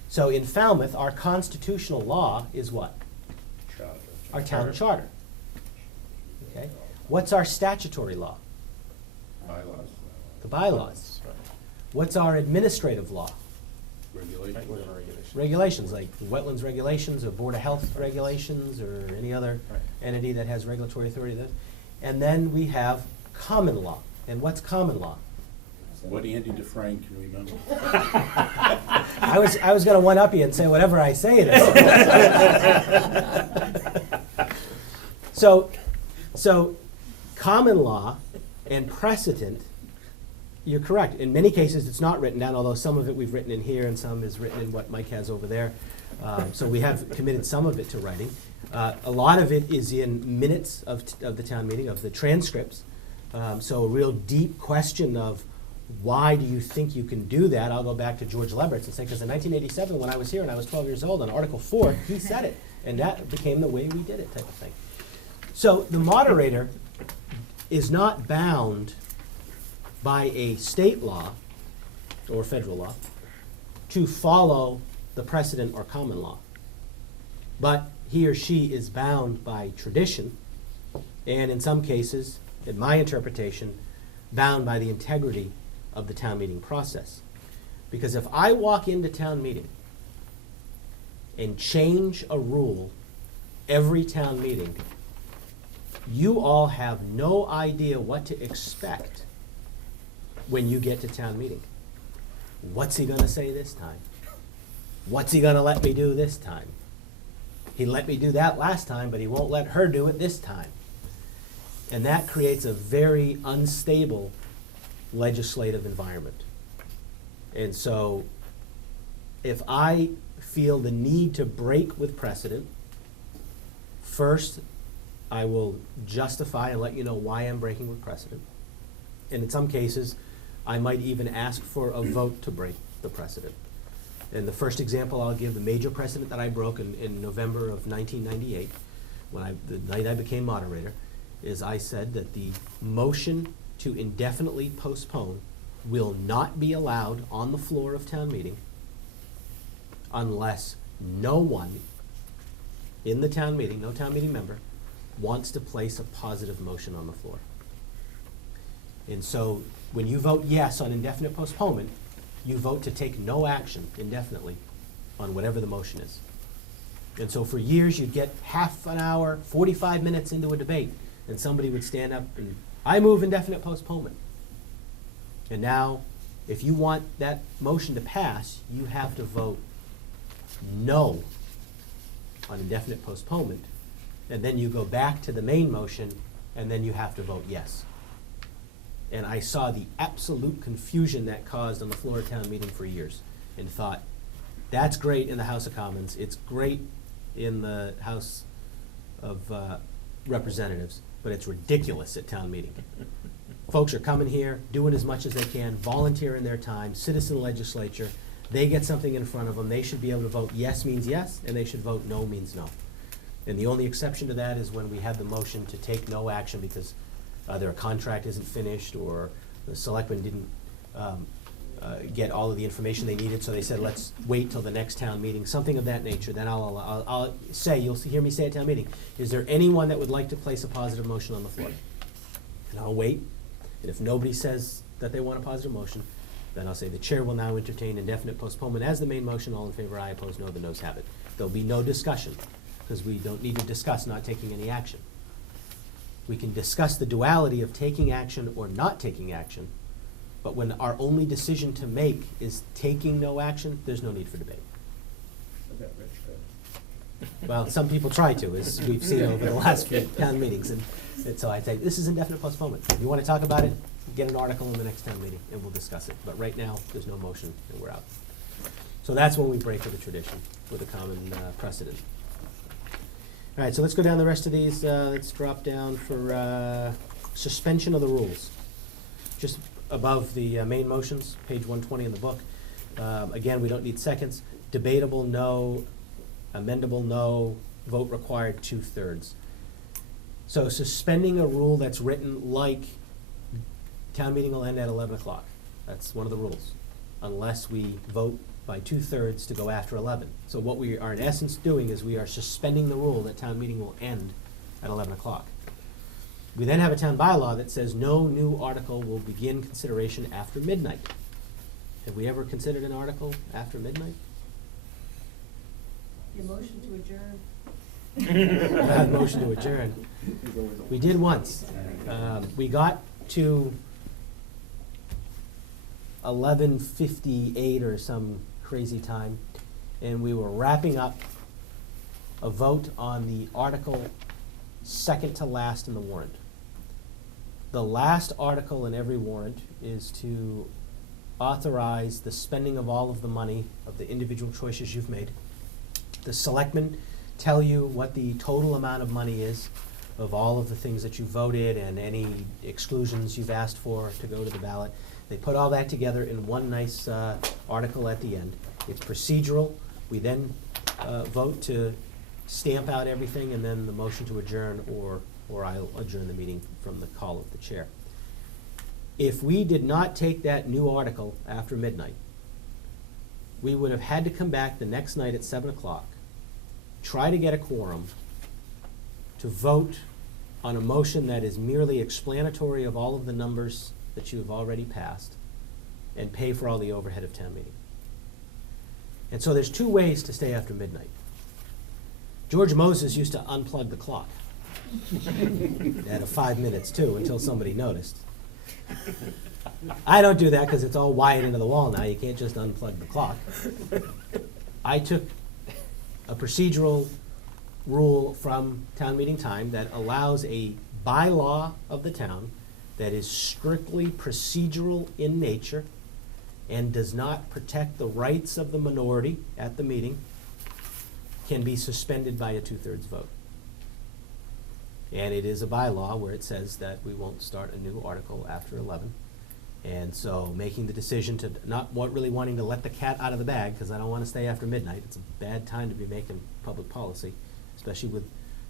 So in Falmouth, our constitutional law is what? Charter. Our town charter. Okay? What's our statutory law? Bylaws, The bylaws. What's our administrative law? regulations. Regulations, like wetlands regulations or Board of Health regulations or any other Right. entity that has regulatory authority. And then we have common law. And what's common law? What Andy Dufresne can remember. I was gonna one-up you and say whatever I say it is. So common law and precedent, you're correct. In many cases, it's not written down, although some of it we've written in here and some is written in what Mike has over there. So we have committed some of it to writing. A lot of it is in minutes of the town meeting, of the transcripts. So a real deep question of why do you think you can do that? I'll go back to George Leberts and say, because in 1987, when I was here and I was 12 years old on Article 4, he said it. And that became the way we did it type of thing. So the moderator is not bound by a state law or federal law to follow the precedent or common law. But he or she is bound by tradition, and in some cases, in my interpretation, bound by the integrity of the town meeting process. Because if I walk into town meeting and change a rule every town meeting, you all have no idea what to expect when you get to town meeting. What's he gonna say this time? What's he gonna let me do this time? He let me do that last time, but he won't let her do it this time. And that creates a very unstable legislative environment. And so if I feel the need to break with precedent, first I will justify and let you know why I'm breaking with precedent. And in some cases, I might even ask for a vote to break the precedent. And the first example I'll give, the major precedent that I broke in November of 1998, the night I became moderator, is I said that the motion to indefinitely postpone will not be allowed on the floor of town meeting unless no one in the town meeting, no town meeting member, wants to place a positive motion on the floor. And so, when you vote yes on indefinite postponement, you vote to take no action indefinitely on whatever the motion is. And so for years, you'd get half an hour, 45 minutes into a debate, and somebody would stand up and, I move indefinite postponement. And now, if you want that motion to pass, you have to vote no on indefinite postponement, and then you go back to the main motion, and then you have to vote yes. And I saw the absolute confusion that caused on the floor of town meeting for years, and thought, that's great in the House of Commons, it's great in the House of Representatives, but it's ridiculous at town meeting. Folks are coming here, doing as much as they can, volunteering their time, citizen legislature, they get something in front of them, they should be able to vote yes means yes, and they should vote no means no. And the only exception to that is when we have the motion to take no action because either a contract isn't finished or the selectmen didn't get all of the information they needed, so they said, let's wait till the next town meeting, something of that nature. Then I'll say, you'll hear me say at town meeting, is there anyone that would like to place a positive motion on the floor? And I'll wait, and if nobody says that they want a positive motion, then I'll say the chair will now entertain indefinite postponement as the main motion. All in favor, aye. Opposed, no. The noes have it. There'll be no discussion, because we don't need to discuss not taking any action. We can discuss the duality of taking action or not taking action, but when our only decision to make is taking no action, there's no need for debate. Well, some people try to, as we've seen over the last few town meetings, and so I say, this is indefinite postponement. If you want to talk about it, get an article in the next town meeting, and we'll discuss it. But right now, there's no motion, and we're out. So that's when we break with the tradition, with a common precedent. All right, so let's go down the rest of these. Let's drop down for suspension of the rules. Just above the main motions, page 120 in the book. Again, we don't need seconds. Debatable, no. Amendable, no. Vote required, 2/3. So suspending a rule that's written like town meeting will end at 11 o'clock. That's one of the rules, unless we vote by 2/3 to go after 11. So what we are in essence doing is we are suspending the rule that town meeting will end at 11 o'clock. We then have a town bylaw that says no new article will begin consideration after midnight. Have we ever considered an article after midnight? Your motion to adjourn. Motion to adjourn. We did once. We got to 11:58 or some crazy time, and we were wrapping up a vote on the article second to last in the warrant. The last article in every warrant is to authorize the spending of all of the money of the individual choices you've made. The selectmen tell you what the total amount of money is of all of the things that you voted and any exclusions you've asked for to go to the ballot. They put all that together in one nice article at the end. It's procedural. We then vote to stamp out everything, and then the motion to adjourn, or I'll adjourn the meeting from the call of the chair. If we did not take that new article after midnight, we would have had to come back the next night at 7 o'clock, try to get a quorum to vote on a motion that is merely explanatory of all of the numbers that you have already passed, and pay for all the overhead of town meeting. And so there's two ways to stay after midnight. George Moses used to unplug the clock at 5 minutes too, until somebody noticed. I don't do that because it's all wired into the wall now. You can't just unplug the clock. I took a procedural rule from town meeting time that allows a bylaw of the town that is strictly procedural in nature and does not protect the rights of the minority at the meeting, can be suspended by a 2/3 vote. And it is a bylaw where it says that we won't start a new article after 11. And so making the decision to really wanting to let the cat out of the bag, because I don't want to stay after midnight. It's a bad time to be making public policy, especially with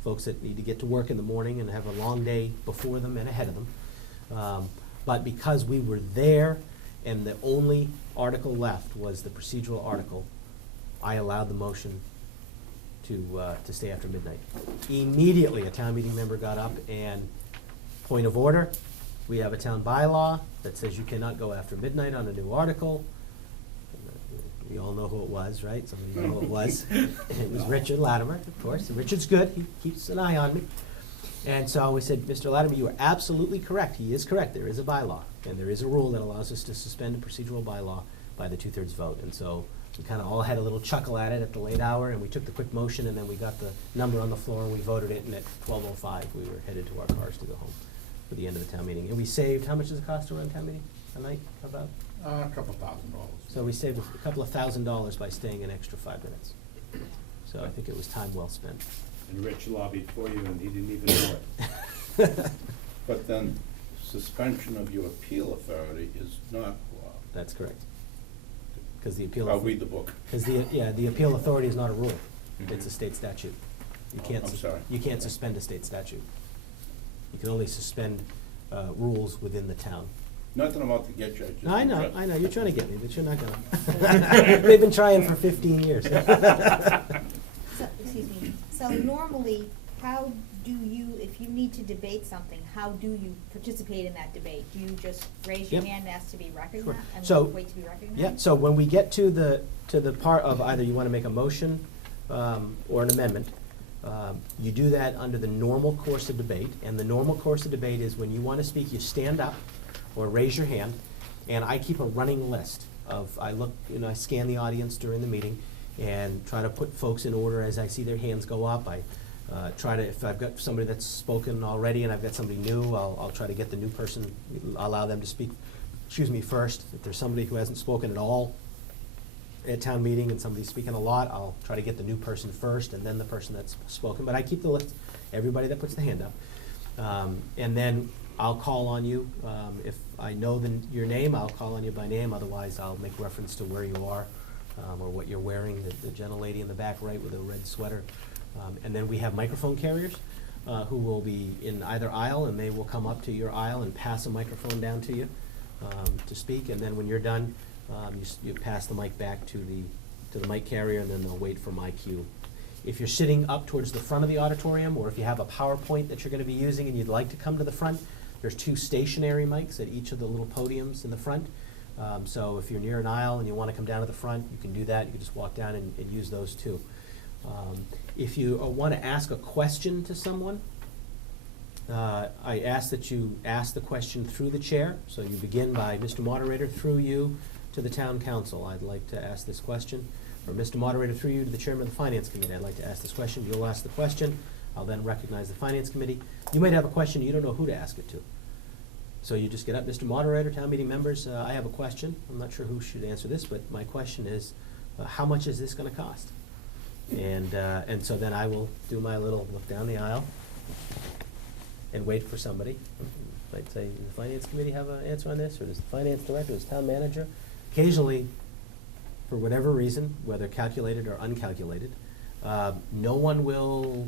folks that need to get to work in the morning and have a long day before them and ahead of them. But because we were there and the only article left was the procedural article, I allowed the motion to stay after midnight. Immediately, a town meeting member got up and, point of order, we have a town bylaw that says you cannot go after midnight on a new article. We all know who it was, right? Some of you know who it was. It was Richard Latimer, of course. And Richard's good. He keeps an eye on me. And so we said, Mr. Latimer, you are absolutely correct. He is correct. There is a bylaw, and there is a rule that allows us to suspend a procedural bylaw by the 2/3 vote. And so we kind of all had a little chuckle at it at the late hour, and we took the quick motion, and then we got the number on the floor, and we voted it, and at 12:05, we were headed to our cars to go home for the end of the town meeting. And we saved, how much does it cost to run town meeting a night, about? A couple $1,000. So we saved a couple of $1,000 by staying an extra 5 minutes. So I think it was time well spent. And Rich lobbied for you, and he didn't even know it. But then, suspension of your appeal authority is not law. That's correct. Because the appeal. I'll read the book. Because the appeal authority is not a rule. It's a state statute. You Oh, can't. I'm sorry. You can't suspend a state statute. You can only suspend rules within the town. Not that I'm out to get you, I just. I know, you're trying to get me, but you're not gonna. They've been trying for 15 years. So, excuse me, so normally, how do you, if you need to debate something, how do you participate in that debate? Do you just raise your Yep. hand and ask to be recognized, Sure. and So- wait to be recognized? Yeah, so when we get to the part of either you want to make a motion or an amendment, you do that under the normal course of debate. And the normal course of debate is when you want to speak, you stand up or raise your hand, and I keep a running list of, I scan the audience during the meeting and try to put folks in order as I see their hands go up. I try to, if I've got somebody that's spoken already and I've got somebody new, I'll try to get the new person, allow them to speak, first. If there's somebody who hasn't spoken at all at town meeting and somebody's speaking a lot, I'll try to get the new person first and then the person that's spoken. But I keep the list, everybody that puts the hand up. And then I'll call on you. If I know your name, I'll call on you by name. Otherwise, I'll make reference to where you are or what you're wearing, the gentlelady in the back right with a red sweater. And then we have microphone carriers who will be in either aisle, and they will come up to your aisle and pass a microphone down to you to speak. And then when you're done, you pass the mic back to the mic carrier, and then they'll wait for my cue. If you're sitting up towards the front of the auditorium, or if you have a PowerPoint that you're going to be using and you'd like to come to the front, there's 2 stationary mics at each of the little podiums in the front. So if you're near an aisle and you want to come down to the front, you can do that. You can just walk down and use those 2. If you want to ask a question to someone, I ask that you ask the question through the chair. So you begin by, Mr. Moderator, through you to the town council. I'd like to ask this question. Or Mr. Moderator, through you to the chairman of the finance committee. I'd like to ask this question. You'll ask the question. I'll then recognize the finance committee. You might have a question, you don't know who to ask it to. So you just get up, Mr. Moderator, town meeting members, I have a question. I'm not sure who should answer this, but my question is, how much is this going to cost? And so then I will do my little look down the aisle and wait for somebody. Might say, does the finance committee have an answer on this, or does the finance director, does the town manager? Occasionally, for whatever reason, whether calculated or uncalculated, no one will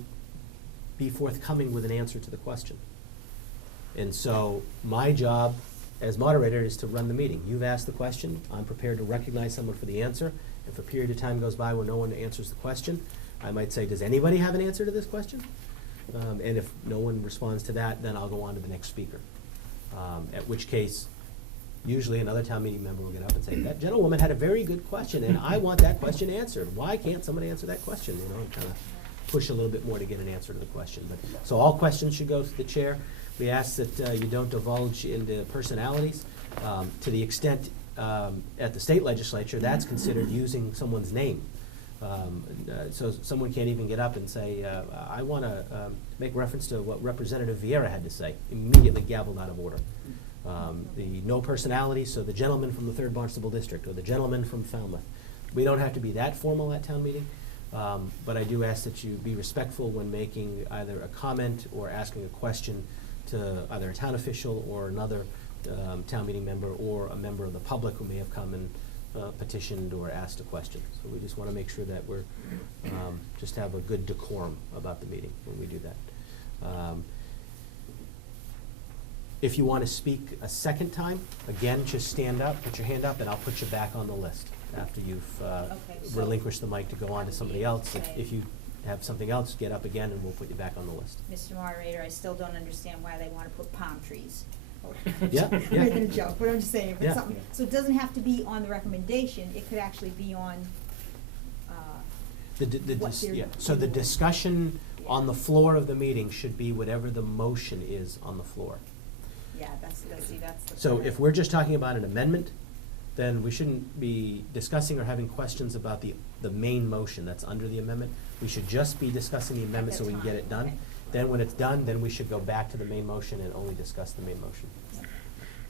be forthcoming with an answer to the question. And so my job as moderator is to run the meeting. You've asked the question. I'm prepared to recognize someone for the answer. If a period of time goes by where no one answers the question, I might say, does anybody have an answer to this question? And if no one responds to that, then I'll go on to the next speaker. At which case, usually another town meeting member will get up and say, that gentlewoman had a very good question, and I want that question answered. Why can't somebody answer that question? You know, and kind of push a little bit more to get an answer to the question. But so all questions should go to the chair. We ask that you don't divulge into personalities. To the extent at the state legislature, that's considered using someone's name. So someone can't even get up and say, I want to make reference to what Representative Vieira had to say. Immediately gavelled out of order. The no personality, so the gentleman from the 3rd Barnstable District or the gentleman from Falmouth. We don't have to be that formal at town meeting, but I do ask that you be respectful when making either a comment or asking a question to either a town official or another town meeting member or a member of the public who may have come and petitioned or asked a question. So we just want to make sure that we're, just have a good decorum about the meeting when we do that. If you want to speak a second time, again, just stand up, put your hand up, and I'll put you back on the list after you've Okay, so- relinquished the mic to go on to somebody else. If you have something else, get up again and we'll put you back on the list. Mr. Moderator, I still don't understand why they wanna put palm trees. Yeah, I'm yeah. making a joke, but I'm just saying, if Yeah. it's something, so it doesn't have to be on the recommendation, it could actually be on, what they're Yeah, so the discussion on the floor of the meeting should be whatever the motion is on the floor. yeah, that's the. So part. if we're just talking about an amendment, then we shouldn't be discussing or having questions about the main motion that's under the amendment. We should just be discussing the amendment so we can get it done. Okay. Then when it's done, then we should go back to the main motion and only discuss the main motion.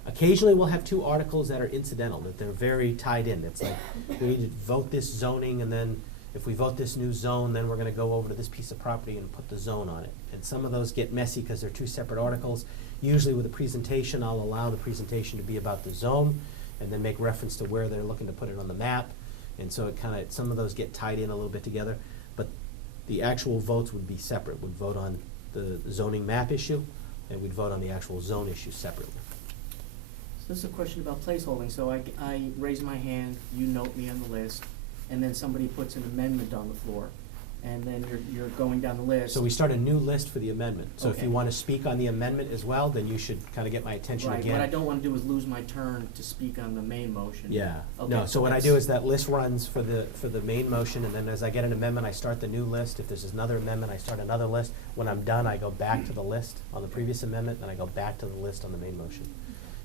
Occasionally, we'll have two articles that are incidental, that they're very tied in. It's like, we need to vote this zoning, and then if we vote this new zone, then we're gonna go over to this piece of property and put the zone on it. And some of those get messy because they're two separate articles. Usually with a presentation, I'll allow the presentation to be about the zone, and then make reference to where they're looking to put it on the map. And so it kinda, some of those get tied in a little bit together, but the actual votes would be separate. We'd vote on the zoning map issue, and we'd vote on the actual zone issue separately. So this is a question about placeholding, so I raise my hand, you note me on the list, and then somebody puts an amendment on the floor, and then you're going down the list. So we start a new list for the amendment. So if Okay. you wanna speak on the amendment as well, then you should kinda get my attention Right, again. what I don't wanna do is lose my turn to speak on the main motion. Yeah, Okay, no, so what I that's- do is that list runs for the main motion, and then as I get an amendment, I start the new list. If there's another amendment, I start another list. When I'm done, I go back to the list on the previous amendment, and I go back to the list on the main motion.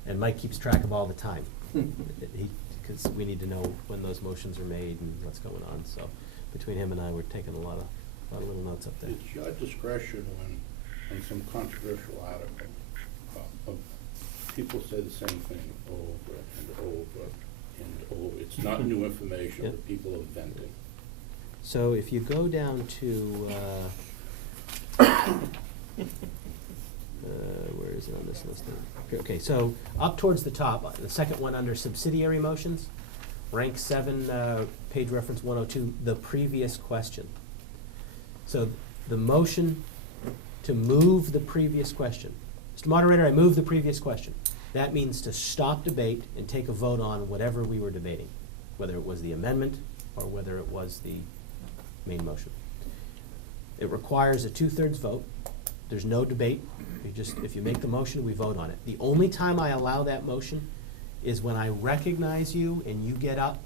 And Mike keeps track of all the time. Because we need to know when those motions are made and what's going on, so between him and I, we're taking a lot of little notes up there. It's your discretion when, on some controversial article, people say the same thing over and over and over. It's not new information, Yep. but people are venting. So if you go down to, where is it on this list? Okay, so up towards the top, the second one under subsidiary motions, rank 7, page reference 102, the previous question. So the motion to move the previous question. Mr. Moderator, I move the previous question. That means to stop debate and take a vote on whatever we were debating, whether it was the amendment or whether it was the main motion. It requires a 2/3 vote. There's no debate. If you make the motion, we vote on it. The only time I allow that motion is when I recognize you and you get up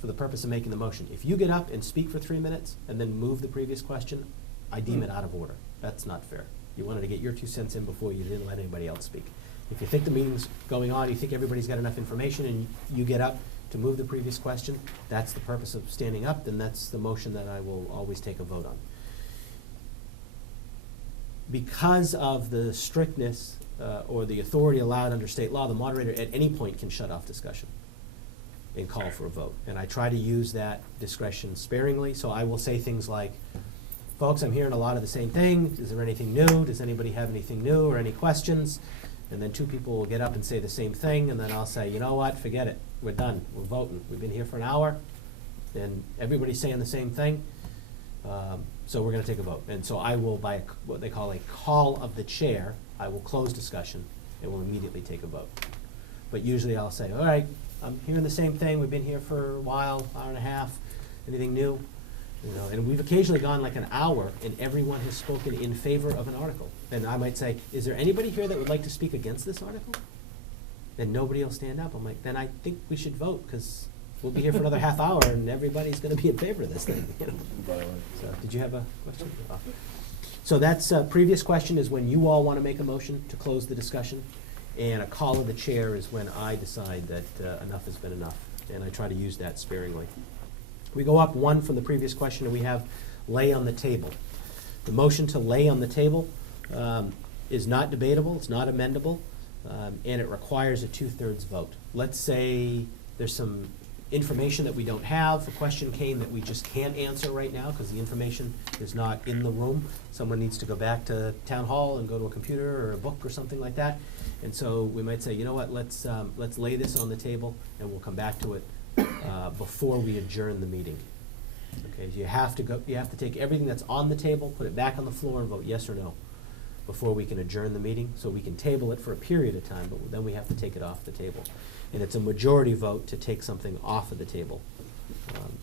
for the purpose of making the motion. If you get up and speak for 3 minutes and then move the previous question, I deem it out of order. That's not fair. You wanted to get your 2 cents in before you didn't let anybody else speak. If you think the meeting's going on, you think everybody's got enough information, and you get up to move the previous question, that's the purpose of standing up, then that's the motion that I will always take a vote on. Because of the strictness or the authority allowed under state law, the moderator at any point can shut off discussion and call for a vote. And I try to use that discretion sparingly, so I will say things like, folks, I'm hearing a lot of the same thing. Is there anything new? Does anybody have anything new or any questions? And then 2 people will get up and say the same thing, and then I'll say, you know what, forget it. We're done. We're voting. We've been here for an hour, and everybody's saying the same thing. So we're gonna take a vote. And so I will, by what they call a call of the chair, I will close discussion and will immediately take a vote. But usually I'll say, all right, I'm hearing the same thing. We've been here for a while, hour and a half. Anything new? You know, and we've occasionally gone like an hour and everyone has spoken in favor of an article. And I might say, is there anybody here that would like to speak against this article? Then nobody will stand up. I'm like, then I think we should vote, because we'll be here for another half hour and everybody's gonna be in favor of this thing, you know? So, did you have a question? Oh. So that's, previous question is when you all wanna make a motion to close the discussion, and a call of the chair is when I decide that enough has been enough, and I try to use that sparingly. We go up 1 from the previous question, and we have lay on the table. The motion to lay on the table is not debatable, it's not amendable, and it requires a 2/3 vote. Let's say there's some information that we don't have, a question came that we just can't answer right now because the information is not in the room. Someone needs to go back to town hall and go to a computer or a book or something like that. And so we might say, you know what, let's lay this on the table and we'll come back to it before we adjourn the meeting. Okay, you have to take everything that's on the table, put it back on the floor and vote yes or no before we can adjourn the meeting. So we can table it for a period of time, but then we have to take it off the table. And it's a majority vote to take something off of the table.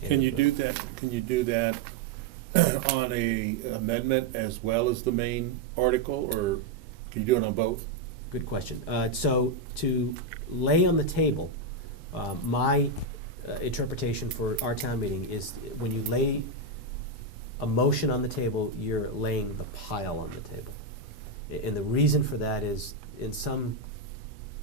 Can you do that on a amendment as well as the main article, or can you do it on both? Good question. So to lay on the table, my interpretation for our town meeting is when you lay a motion on the table, you're laying the pile on the table. And the reason for that is in some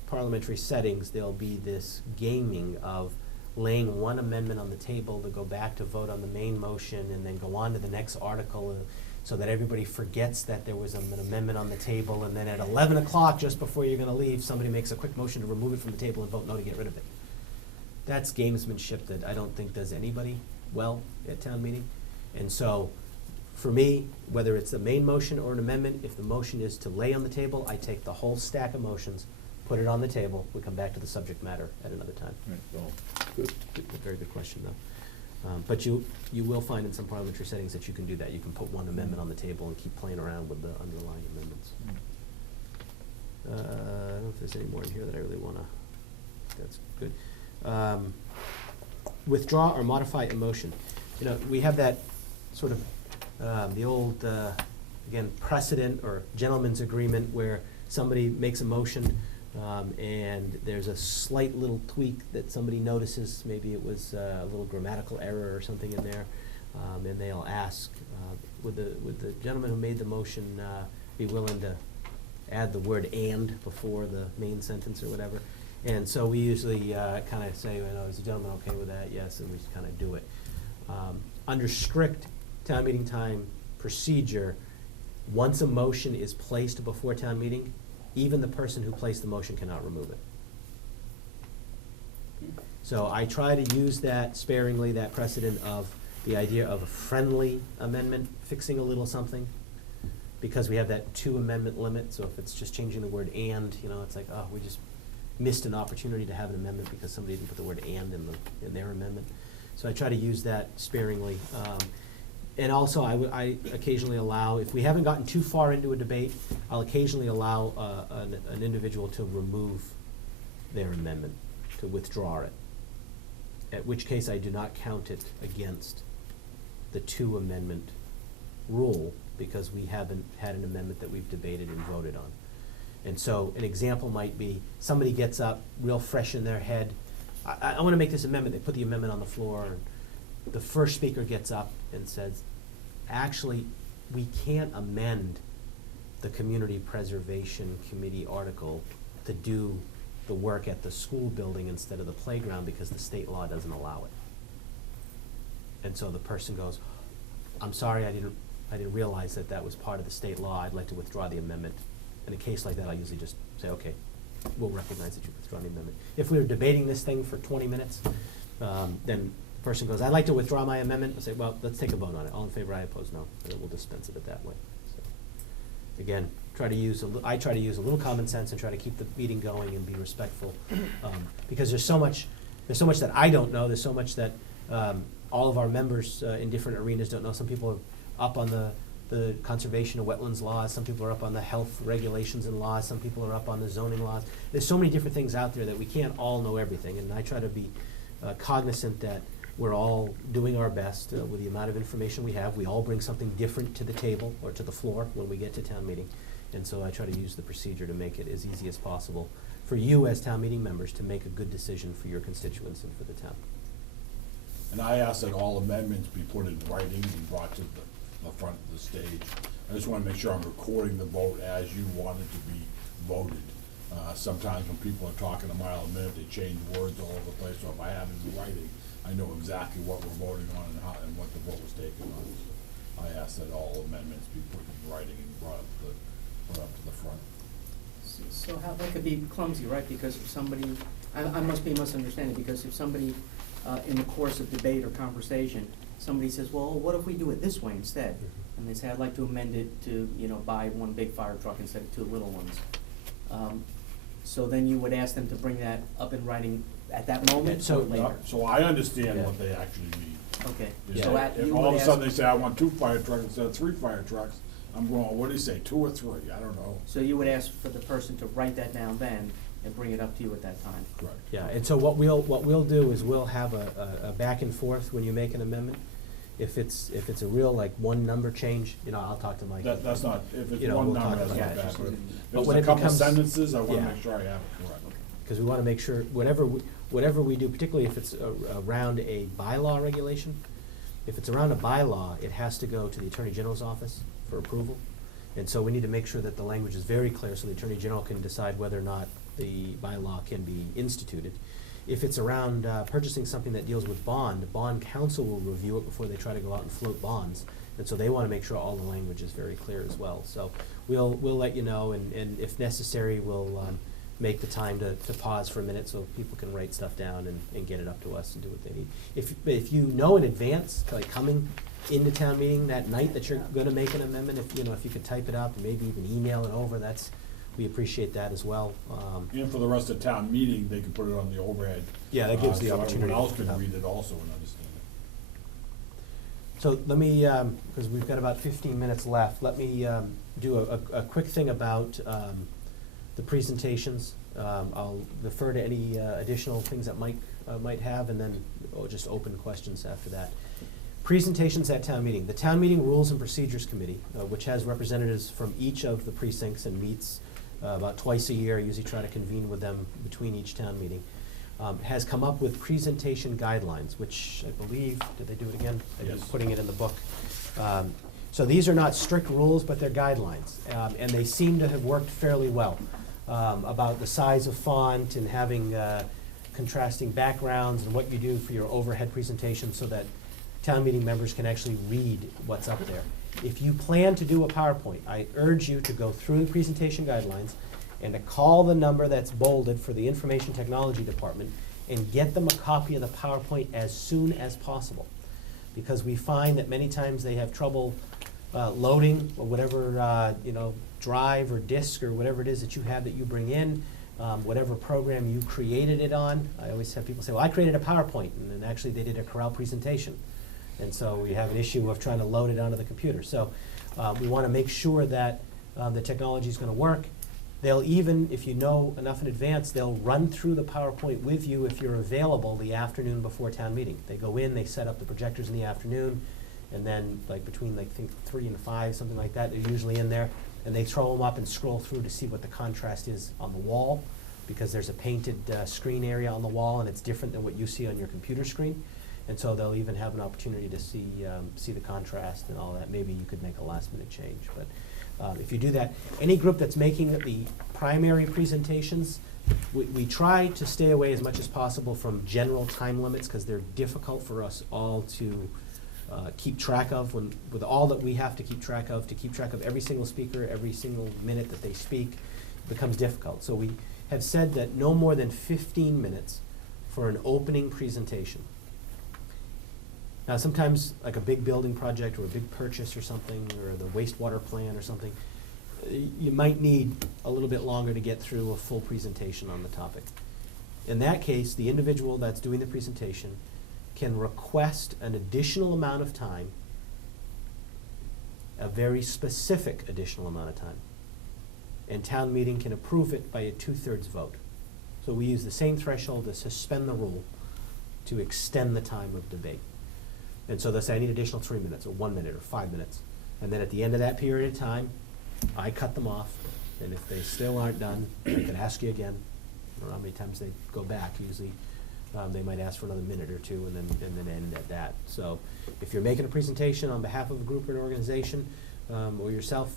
parliamentary settings, there'll be this gaming of laying one amendment on the table to go back to vote on the main motion and then go on to the next article so that everybody forgets that there was an amendment on the table, and then at 11 o'clock, just before you're gonna leave, somebody makes a quick motion to remove it from the table and vote no to get rid of it. That's gamesmanship that I don't think does anybody well at town meeting. And so, for me, whether it's a main motion or an amendment, if the motion is to lay on the table, I take the whole stack of motions, put it on the table, we come back to the subject matter at another time. Right, well, good. Very good question, though. But you will find in some parliamentary settings that you can do that. You can put one amendment on the table and keep playing around with the underlying amendments. I don't know if there's any more in here that I really wanna, that's good. Withdraw or modify a motion. You know, we have that sort of, the old, again, precedent or gentleman's agreement where somebody makes a motion, and there's a slight little tweak that somebody notices, maybe it was a little grammatical error or something in there, and they'll ask, would the gentleman who made the motion be willing to add the word "and" before the main sentence or whatever? And so we usually kind of say, is the gentleman okay with that? Yes, and we just kind of do it. Under strict town meeting time procedure, once a motion is placed before town meeting, even the person who placed the motion cannot remove it. So I try to use that sparingly, that precedent of the idea of a friendly amendment, fixing a little something, because we have that 2 amendment limit. So if it's just changing the word "and," it's like, oh, we just missed an opportunity to have an amendment because somebody didn't put the word "and" in their amendment. So I try to use that sparingly. And also, I occasionally allow, if we haven't gotten too far into a debate, I'll occasionally allow an individual to remove their amendment, to withdraw it, at which case I do not count it against the 2 amendment rule because we haven't had an amendment that we've debated and voted on. And so an example might be somebody gets up real fresh in their head, I want to make this amendment, they put the amendment on the floor, and the first speaker gets up and says, actually, we can't amend the Community Preservation Committee article to do the work at the school building instead of the playground because the state law doesn't allow it. And so the person goes, I'm sorry, I didn't realize that was part of the state law, I'd like to withdraw the amendment. In a case like that, I'll usually just say, okay, we'll recognize that you withdraw the amendment. If we were debating this thing for 20 minutes, then the person goes, I'd like to withdraw my amendment. I'll say, well, let's take a vote on it. All in favor, aye, opposed, no. And then we'll dispense of it that way. So, again, I try to use a little common sense and try to keep the meeting going and be respectful. Because there's so much that I don't know. There's so much that all of our members in different arenas don't know. Some people are up on the conservation of wetlands laws, some people are up on the health regulations and laws, some people are up on the zoning laws. There's so many different things out there that we can't all know everything, and I try to be cognizant that we're all doing our best with the amount of information we have. We all bring something different to the table or to the floor when we get to town meeting, and so I try to use the procedure to make it as easy as possible for you as town meeting members to make a good decision for your constituents and for the town. And I ask that all amendments be put in writing and brought to the front of the stage. I just want to make sure I'm recording the vote as you want it to be voted. Sometimes when people are talking a mile a minute, they change words all over the place, so if I have it in writing, I know exactly what we're voting on and how, and what the vote was taken on. So I ask that all amendments be put in writing and brought up to the front. So how, that could be clumsy, right? Because if somebody, I must be misunderstanding, because if somebody in the course of debate or conversation, somebody says, well, what if we do it this way instead? And they say, I'd like to amend it to, buy one big fire truck instead of two little ones. So then you would ask them to bring that up in writing at that moment or So- later? So I understand Yeah. what they actually mean. Okay, Yeah. so If you all of would a sudden ask, they say, I want 2 fire trucks instead of 3 fire trucks, I'm going, what do you say, 2 or 3? I don't know. so you would ask for the person to write that down then and bring it up to you at that time? Correct. Yeah, and so what we'll do is we'll have a back and forth when you make an amendment. If it's a real, like, one number change, I'll talk to Mike. That's not, if it's You know, one we'll number, talk that's about not that. bad, but if But it's when a it couple becomes- sentences, I wanna Yeah. make sure I have it correct. Because we want to make sure, whatever we do, particularly if it's around a bylaw regulation, if it's around a bylaw, it has to go to the Attorney General's office for approval. And so we need to make sure that the language is very clear so the Attorney General can decide whether or not the bylaw can be instituted. If it's around purchasing something that deals with bond counsel will review it before they try to go out and float bonds. And so they want to make sure all the language is very clear as well. So we'll let you know, and if necessary, we'll make the time to pause for a minute so people can write stuff down and get it up to us and do what they need. If you know in advance, like coming into town meeting that night that you're gonna make an amendment, if you could type it up and maybe even email it over, we appreciate that as well. And for the rest of town meeting, they can put it on the overhead. Yeah, that gives the So opportunity. everyone else can to- read it also and understand it. So let me, because we've got about 15 minutes left, let me do a quick thing about the presentations. I'll defer to any additional things that Mike might have, and then we'll just open questions after that. Presentations at town meeting. The Town Meeting Rules and Procedures Committee, which has representatives from each of the precincts and meets about twice a year, I usually try to convene with them between each town meeting, has come up with presentation guidelines, which I believe, did they do it again? They're Yes. just putting it in the book. So these are not strict rules, but they're guidelines, and they seem to have worked fairly well, about the size of font and having contrasting backgrounds and what you do for your overhead presentation so that town meeting members can actually read what's up there. If you plan to do a PowerPoint, I urge you to go through the presentation guidelines and to call the number that's bolded for the Information Technology Department and get them a copy of the PowerPoint as soon as possible. Because we find that many times they have trouble loading or whatever, drive or disk or whatever it is that you have that you bring in, whatever program you created it on. I always have people say, well, I created a PowerPoint, and then actually they did a Corel presentation. And so we have an issue of trying to load it onto the computer. So we want to make sure that the technology is going to work. They'll even, if you know enough in advance, they'll run through the PowerPoint with you if you're available the afternoon before town meeting. They go in, they set up the projectors in the afternoon, and then between I think 3 and 5, something like that, they're usually in there, and they throw them up and scroll through to see what the contrast is on the wall, because there's a painted screen area on the wall, and it's different than what you see on your computer screen. And so they'll even have an opportunity to see the contrast and all that. Maybe you could make a last-minute change. But if you do that, any group that's making the primary presentations, we try to stay away as much as possible from general time limits because they're difficult for us all to keep track of. With all that we have to keep track of every single speaker, every single minute that they speak, it becomes difficult. So we have said that no more than 15 minutes for an opening presentation. Now, sometimes, like a big building project or a big purchase or something, or the wastewater plan or something, you might need a little bit longer to get through a full presentation on the topic. In that case, the individual that's doing the presentation can request an additional amount of time, a very specific additional amount of time, and town meeting can approve it by a 2/3 vote. So we use the same threshold to suspend the rule to extend the time of debate. And so they'll say, I need additional 3 minutes, or 1 minute, or 5 minutes. And then at the end of that period of time, I cut them off. And if they still aren't done, they can ask you again. I don't know how many times they go back. Usually, they might ask for another minute or two and then end at that. So if you're making a presentation on behalf of a group or an organization, or yourself,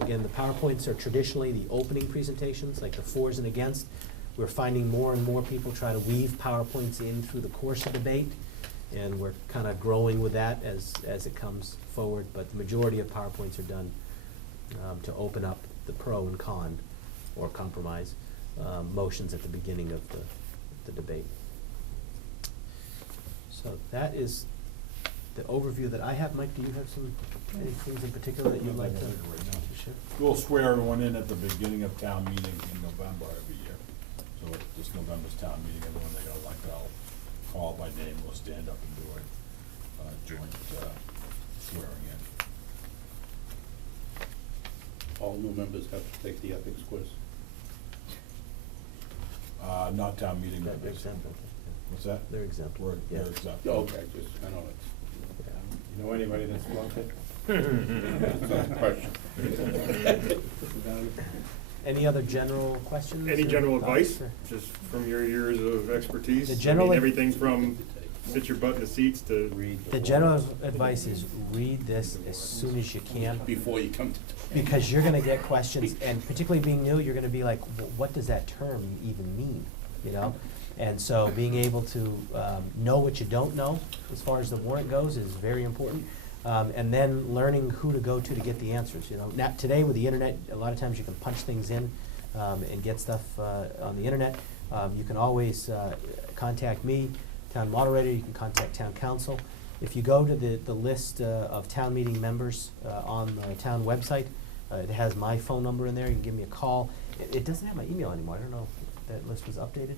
again, the PowerPoints are traditionally the opening presentations, like the fors and against. We're finding more and more people try to weave PowerPoints in through the course of debate. And we're kind of growing with that as it comes forward, but the majority of PowerPoints are done to open up the pro and con, or compromise, motions at the beginning of the debate. So that is the overview that I have. Mike, do you have any things in particular that you'd like to share? We'll swear everyone in at the beginning of town meeting in November every year. So at this November's town meeting, everyone they elect, I'll call by name, we'll stand up and do a joint swearing in. All new members have to take the ethics quiz. Not town meeting They're members. exempt, aren't they? What's that? They're exempt. We're Yeah. exempt. Okay, just, I know it's. You know anybody that's wanted? It's not a question. Any other general questions? Any or general thoughts, advice, or- just from your years of expertise? The I mean, general- everything from sit your butt in the seats to The general advice is read this as soon as you can, Before you come to. because you're gonna get questions, and particularly being new, you're gonna be like, what does that term even mean, you know? And so being able to know what you don't know, as far as the warrant goes, is very important. And then learning who to go to get the answers, you know. Now, today with the internet, a lot of times you can punch things in and get stuff on the internet. You can always contact me, town moderator, you can contact town council. If you go to the list of town meeting members on the town website, it has my phone number in there, you can give me a call. It doesn't have my email anymore, I don't know if that list was updated.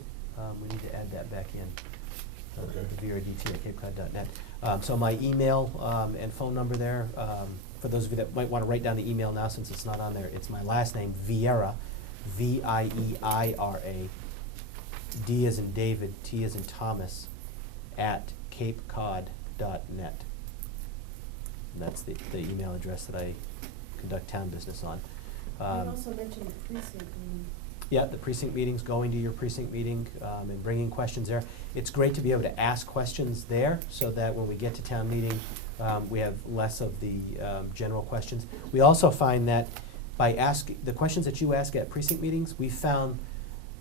We need to add that back in. Okay. VRDT@capecod.net. So my email and phone number there, for those of you that might want to write down the email now since it's not on there, it's my last name, Vieira, Vieira, D as in David, T as in Thomas, @capecod.net. And that's the email address that I conduct town business on. You also mentioned the precinct meeting. Yeah, the precinct meetings, going to your precinct meeting and bringing questions there. It's great to be able to ask questions there so that when we get to town meeting, we have less of the general questions. We also find that by asking, the questions that you ask at precinct meetings, we found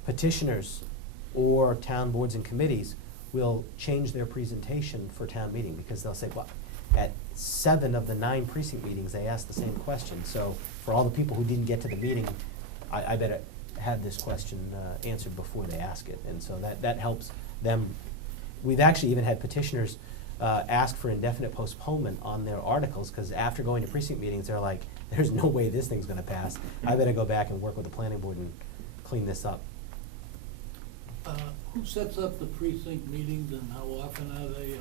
petitioners or town boards and committees will change their presentation for town meeting because they'll say, well, at 7 of the 9 precinct meetings, they asked the same question. So for all the people who didn't get to the meeting, I better have this question answered before they ask it. And so that helps them. We've actually even had petitioners ask for indefinite postponement on their articles because after going to precinct meetings, they're like, there's no way this thing's gonna pass. I better go back and work with the planning board and clean this up. Who sets up the precinct meetings and how often are they?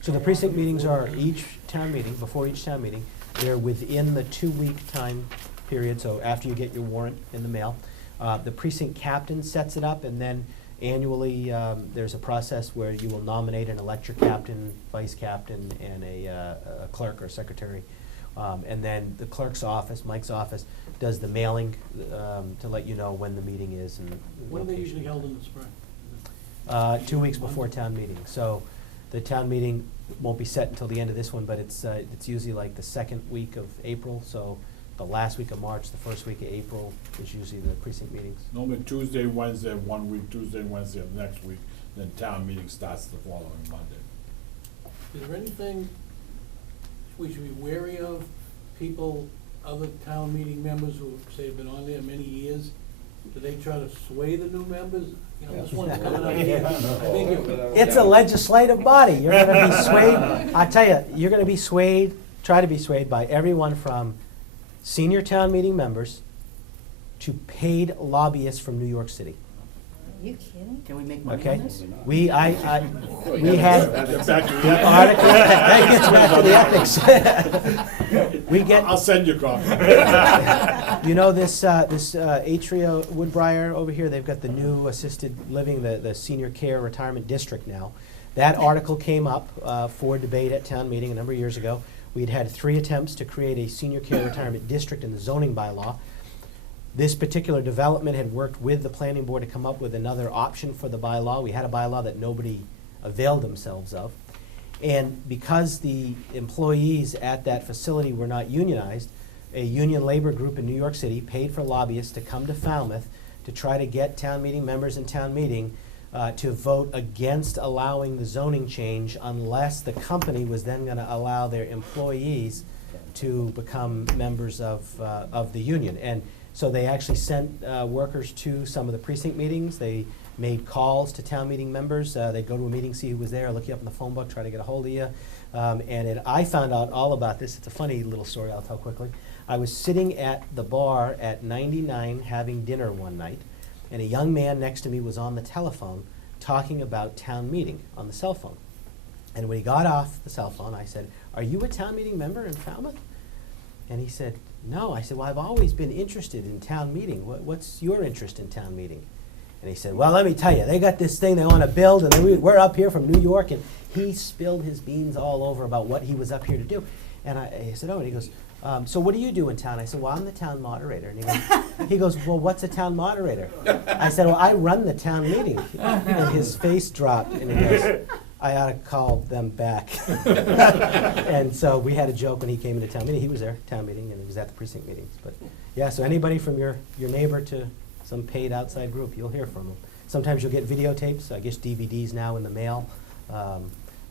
So the precinct meetings are each town meeting, before each town meeting. They're within the 2-week time period, so after you get your warrant in the mail. The precinct captain sets it up, and then annually, there's a process where you will nominate and elect your captain, vice captain, and a clerk or secretary. And then the clerk's office, Mike's office, does the mailing to let you know when the meeting is and When are they usually location. held in the spring? 2 weeks before town meeting. So the town meeting won't be set until the end of this one, but it's usually like the second week of April. So the last week of March, the first week of April is usually the precinct meetings. Normally Tuesday, Wednesday of one week, Tuesday and Wednesday of the next week, then town meeting starts the following Monday. Is there anything we should be wary of, people, other town meeting members who say have been on there many years? Do they try to sway the new members? You know, this one's coming up here. I think It's a legislative body. You're gonna be swayed, I tell you, you're gonna be swayed, try to be swayed by everyone from senior town meeting members to paid lobbyists from New York City. Are you kidding? Can we make money Okay? on this? We had Get back to the article, that gets back to the ethics. We get, I'll send you a copy. you know, this Atria Woodbriar over here, they've got the new assisted living, the senior care retirement district now. That article came up for debate at town meeting a number of years ago. We'd had 3 attempts to create a senior care retirement district in the zoning bylaw. This particular development had worked with the planning board to come up with another option for the bylaw. We had a bylaw that nobody availed themselves of. And because the employees at that facility were not unionized, a union labor group in New York City paid for lobbyists to come to Falmouth to try to get town meeting members in town meeting to vote against allowing the zoning change unless the company was then gonna allow their employees to become members of the union. And so they actually sent workers to some of the precinct meetings. They made calls to town meeting members. They'd go to a meeting, see who was there, look you up in the phone book, try to get a hold of you. I found out all about this. It's a funny little story I'll tell quickly. I was sitting at the bar at 99 having dinner one night, and a young man next to me was on the telephone talking about town meeting on the cell phone. And when he got off the cell phone, I said, "Are you a town meeting member in Falmouth?" And he said, "No." I said, "Well, I've always been interested in town meeting. What's your interest in town meeting?" And he said, "Well, let me tell you, they got this thing they want to build, and we're up here from New York." And he spilled his beans all over about what he was up here to do. And I said, "Oh," and he goes, "So what do you do in town?" I said, "Well, I'm the town moderator." And he goes, "Well, what's a town moderator?" I said, "Well, I run the town meeting." And his face dropped, and he goes, "I ought to call them back." And so we had a joke when he came into town meeting. He was there, town meeting, and he was at the precinct meetings. But yeah, so anybody from your neighbor to some paid outside group, you'll hear from them. Sometimes you'll get videotapes, I guess DVDs now in the mail.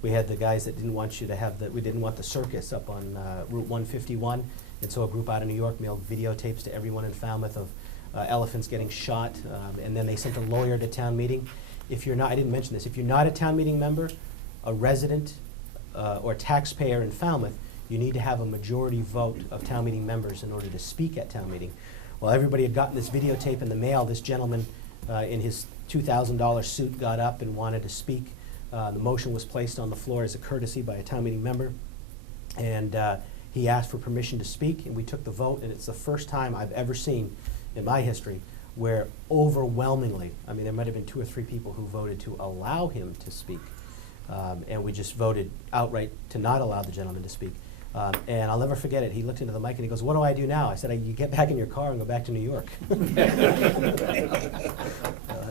We had the guys that didn't want you to have we didn't want the circus up on Route 151, and so a group out of New York mailed videotapes to everyone in Falmouth of elephants getting shot, and then they sent a lawyer to town meeting. If you're not, I didn't mention this, if you're not a town meeting member, a resident or taxpayer in Falmouth, you need to have a majority vote of town meeting members in order to speak at town meeting. Well, everybody had gotten this videotape in the mail. This gentleman in his $2,000 suit got up and wanted to speak. The motion was placed on the floor as a courtesy by a town meeting member, and he asked for permission to speak, and we took the vote, and it's the first time I've ever seen in my history where overwhelmingly, I mean, there might have been 2 or 3 people who voted to allow him to speak, and we just voted outright to not allow the gentleman to speak. And I'll never forget it. He looked into the mic and he goes, "What do I do now?" I said, "You get back in your car and go back to New York." That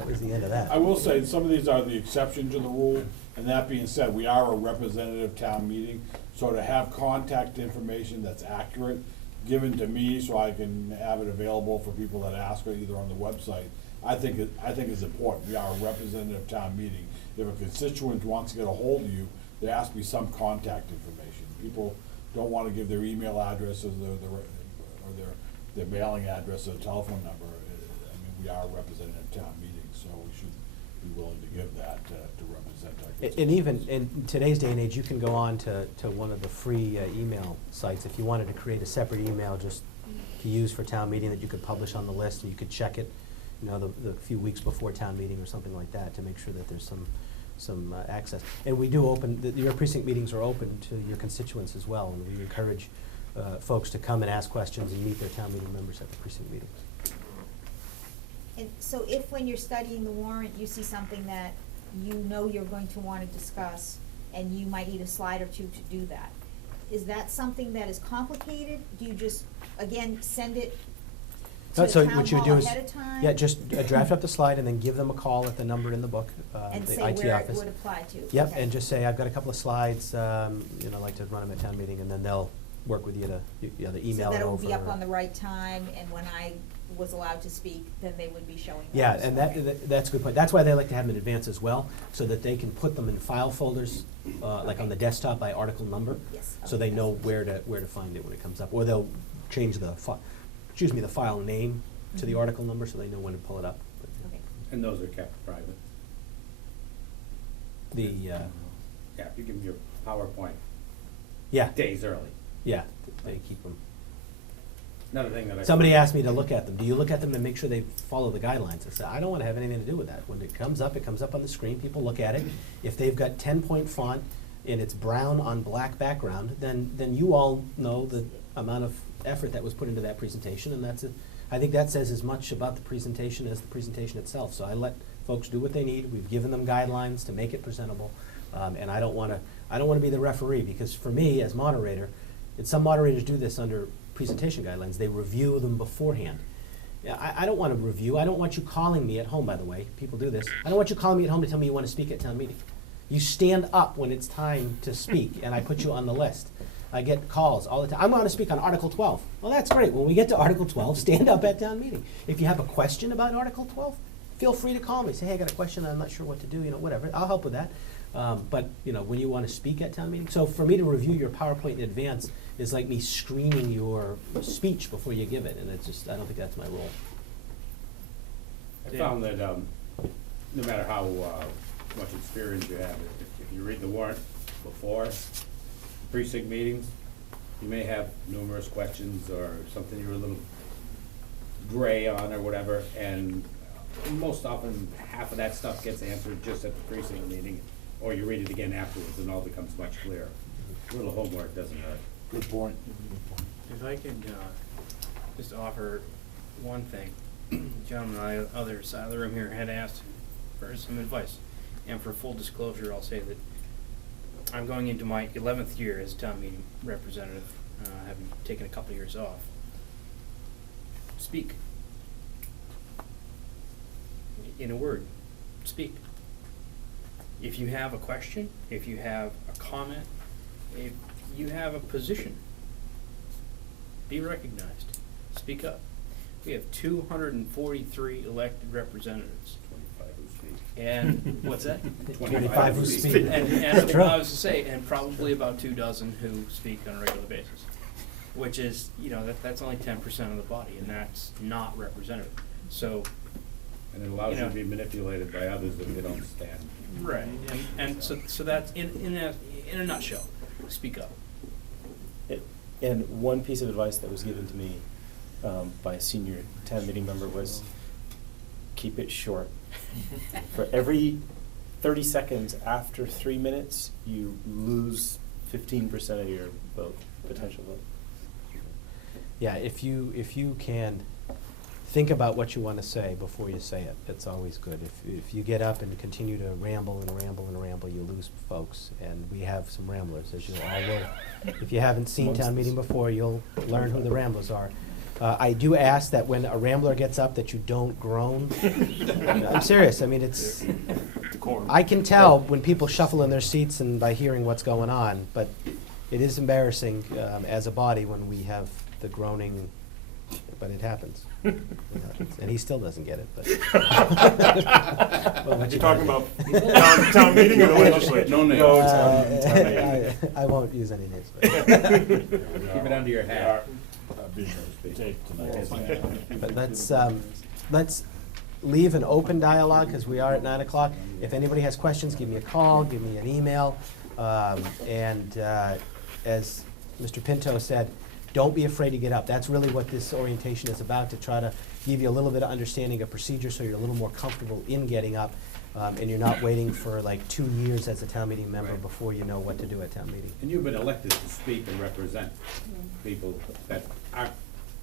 was the end of that. I will say, some of these are the exception to the rule, and that being said, we are a representative town meeting, so to have contact information that's accurate, given to me so I can have it available for people that ask, or either on the website, I think is important. We are a representative town meeting. If a constituent wants to get a hold of you, there has to be some contact information. People don't want to give their email address or their mailing address or telephone number. I mean, we are a representative town meeting, so we should be willing to give that to represent our constituents. And even in today's day and age, you can go on to one of the free email sites. If you wanted to create a separate email just to use for town meeting that you could publish on the list, and you could check it, you know, the few weeks before town meeting or something like that to make sure that there's some access. And we do your precinct meetings are open to your constituents as well, and we encourage folks to come and ask questions and meet their town meeting members at the precinct meetings. And so if when you're studying the warrant, you see something that you know you're going to want to discuss, and you might need a slide or 2 to do that, is that something that is complicated? Do you just, again, send it to the So town what you hall do is, ahead of time? yeah, just draft up the slide and then give them a call at the number in the book, And the say IT where it office. would apply to? Yep, Okay. and just say, "I've got a couple of slides, I'd like to run them at town meeting," and then they'll work with you to either email it over. So that it will be up on the right time, and when I was allowed to speak, then they would be showing Yeah, those. and Okay. that's a good point. That's why they like to have them in advance as well, so that they can put them in file folders, like on the desktop by article number. Yes, So okay, they know that's- where to find it when it comes up. Or they'll change the file name to the Mhm. article number, so they know when to pull it up. But Okay. And those are kept private. The, Yeah, you give them your PowerPoint yeah, days early. yeah, they keep them. Another thing that I. Somebody asked me to look at them. Do you look at them to make sure they follow the guidelines? I said, I don't want to have anything to do with that. When it comes up on the screen, people look at it. If they've got 10-point font and it's brown on black background, then you all know the amount of effort that was put into that presentation, and that's it. I think that says as much about the presentation as the presentation itself. So I let folks do what they need. We've given them guidelines to make it presentable, and I don't want to be the referee, because for me as moderator, and some moderators do this under presentation guidelines, they review them beforehand. Yeah, I don't want to review. I don't want you calling me at home, by the way. People do this. I don't want you calling me at home to tell me you want to speak at town meeting. You stand up when it's time to speak, and I put you on the list. I get calls all the time. I'm going to speak on Article 12. Well, that's great. When we get to Article 12, stand up at town meeting. If you have a question about Article 12, feel free to call me. Say, hey, I got a question. I'm not sure what to do. Whatever. I'll help with that. But when you want to speak at town meeting. So for me to review your PowerPoint in advance is like me screening your speech before you give it, and it's just, I don't think that's my role. I found that no matter how, much experience you have, if you read the warrant before precinct meetings, you may have numerous questions or something you're a little gray on or whatever, and most often, half of that stuff gets answered just at the precinct meeting, or you read it again afterwards and all becomes much clearer. A little homework doesn't hurt. Good point. If I could, just offer one thing. Gentlemen on the other side of the room here had asked for some advice. And for full disclosure, I'll say that I'm going into my 11th year as a town meeting representative, having taken a couple of years off. Speak. In a word, speak. If you have a question, if you have a comment, if you have a position, be recognized. Speak up. We have 243 elected representatives. 25 who speak. And, what's that? 25 who speak. And True. I was to say, and probably about 24 who speak on a regular basis, which is, you know, that's only 10% of the body, and that's not representative. So, And it allows You you to know. be manipulated by others if they don't stand. right, and so that's, in a nutshell, speak up. And one piece of advice that was given to me by a senior town meeting member was, keep it short. For every 30 seconds after 3 minutes, you lose 15% of your vote, potential vote. Yeah, if you can think about what you want to say before you say it, it's always good. If you get up and continue to ramble and ramble and ramble, you lose folks, and we have some ramblers, as you all will. If you haven't seen town meeting before, you'll learn who the ramblers are. I do ask that when a rambler gets up, that you don't groan. I'm serious, I mean, it's, I can tell when people shuffle in their seats and by hearing what's going on, but it is embarrassing as a body when we have the groaning, but it happens. It happens. And he still doesn't get it, but. Well, what You're gonna talking do? about town meeting or the legislature? No names. No, it's town meeting. I won't use any names. Keep it under your hat. But let's leave an open dialogue, because we are at 9 o'clock. If anybody has questions, give me a call, give me an email. And as Mr. Pinto said, don't be afraid to get up. That's really what this orientation is about, to try to give you a little bit of understanding of procedure so you're a little more comfortable in getting up, and you're not waiting for like 2 years as a town meeting member Right. before you know what to do at town meeting. And you've been elected to speak and represent people that aren't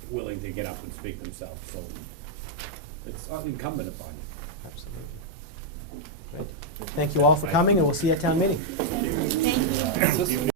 willing to get up and speak themselves, so it's incumbent upon you. Absolutely. Great. Thank you all for coming, and we'll see you at town meeting. Thank you.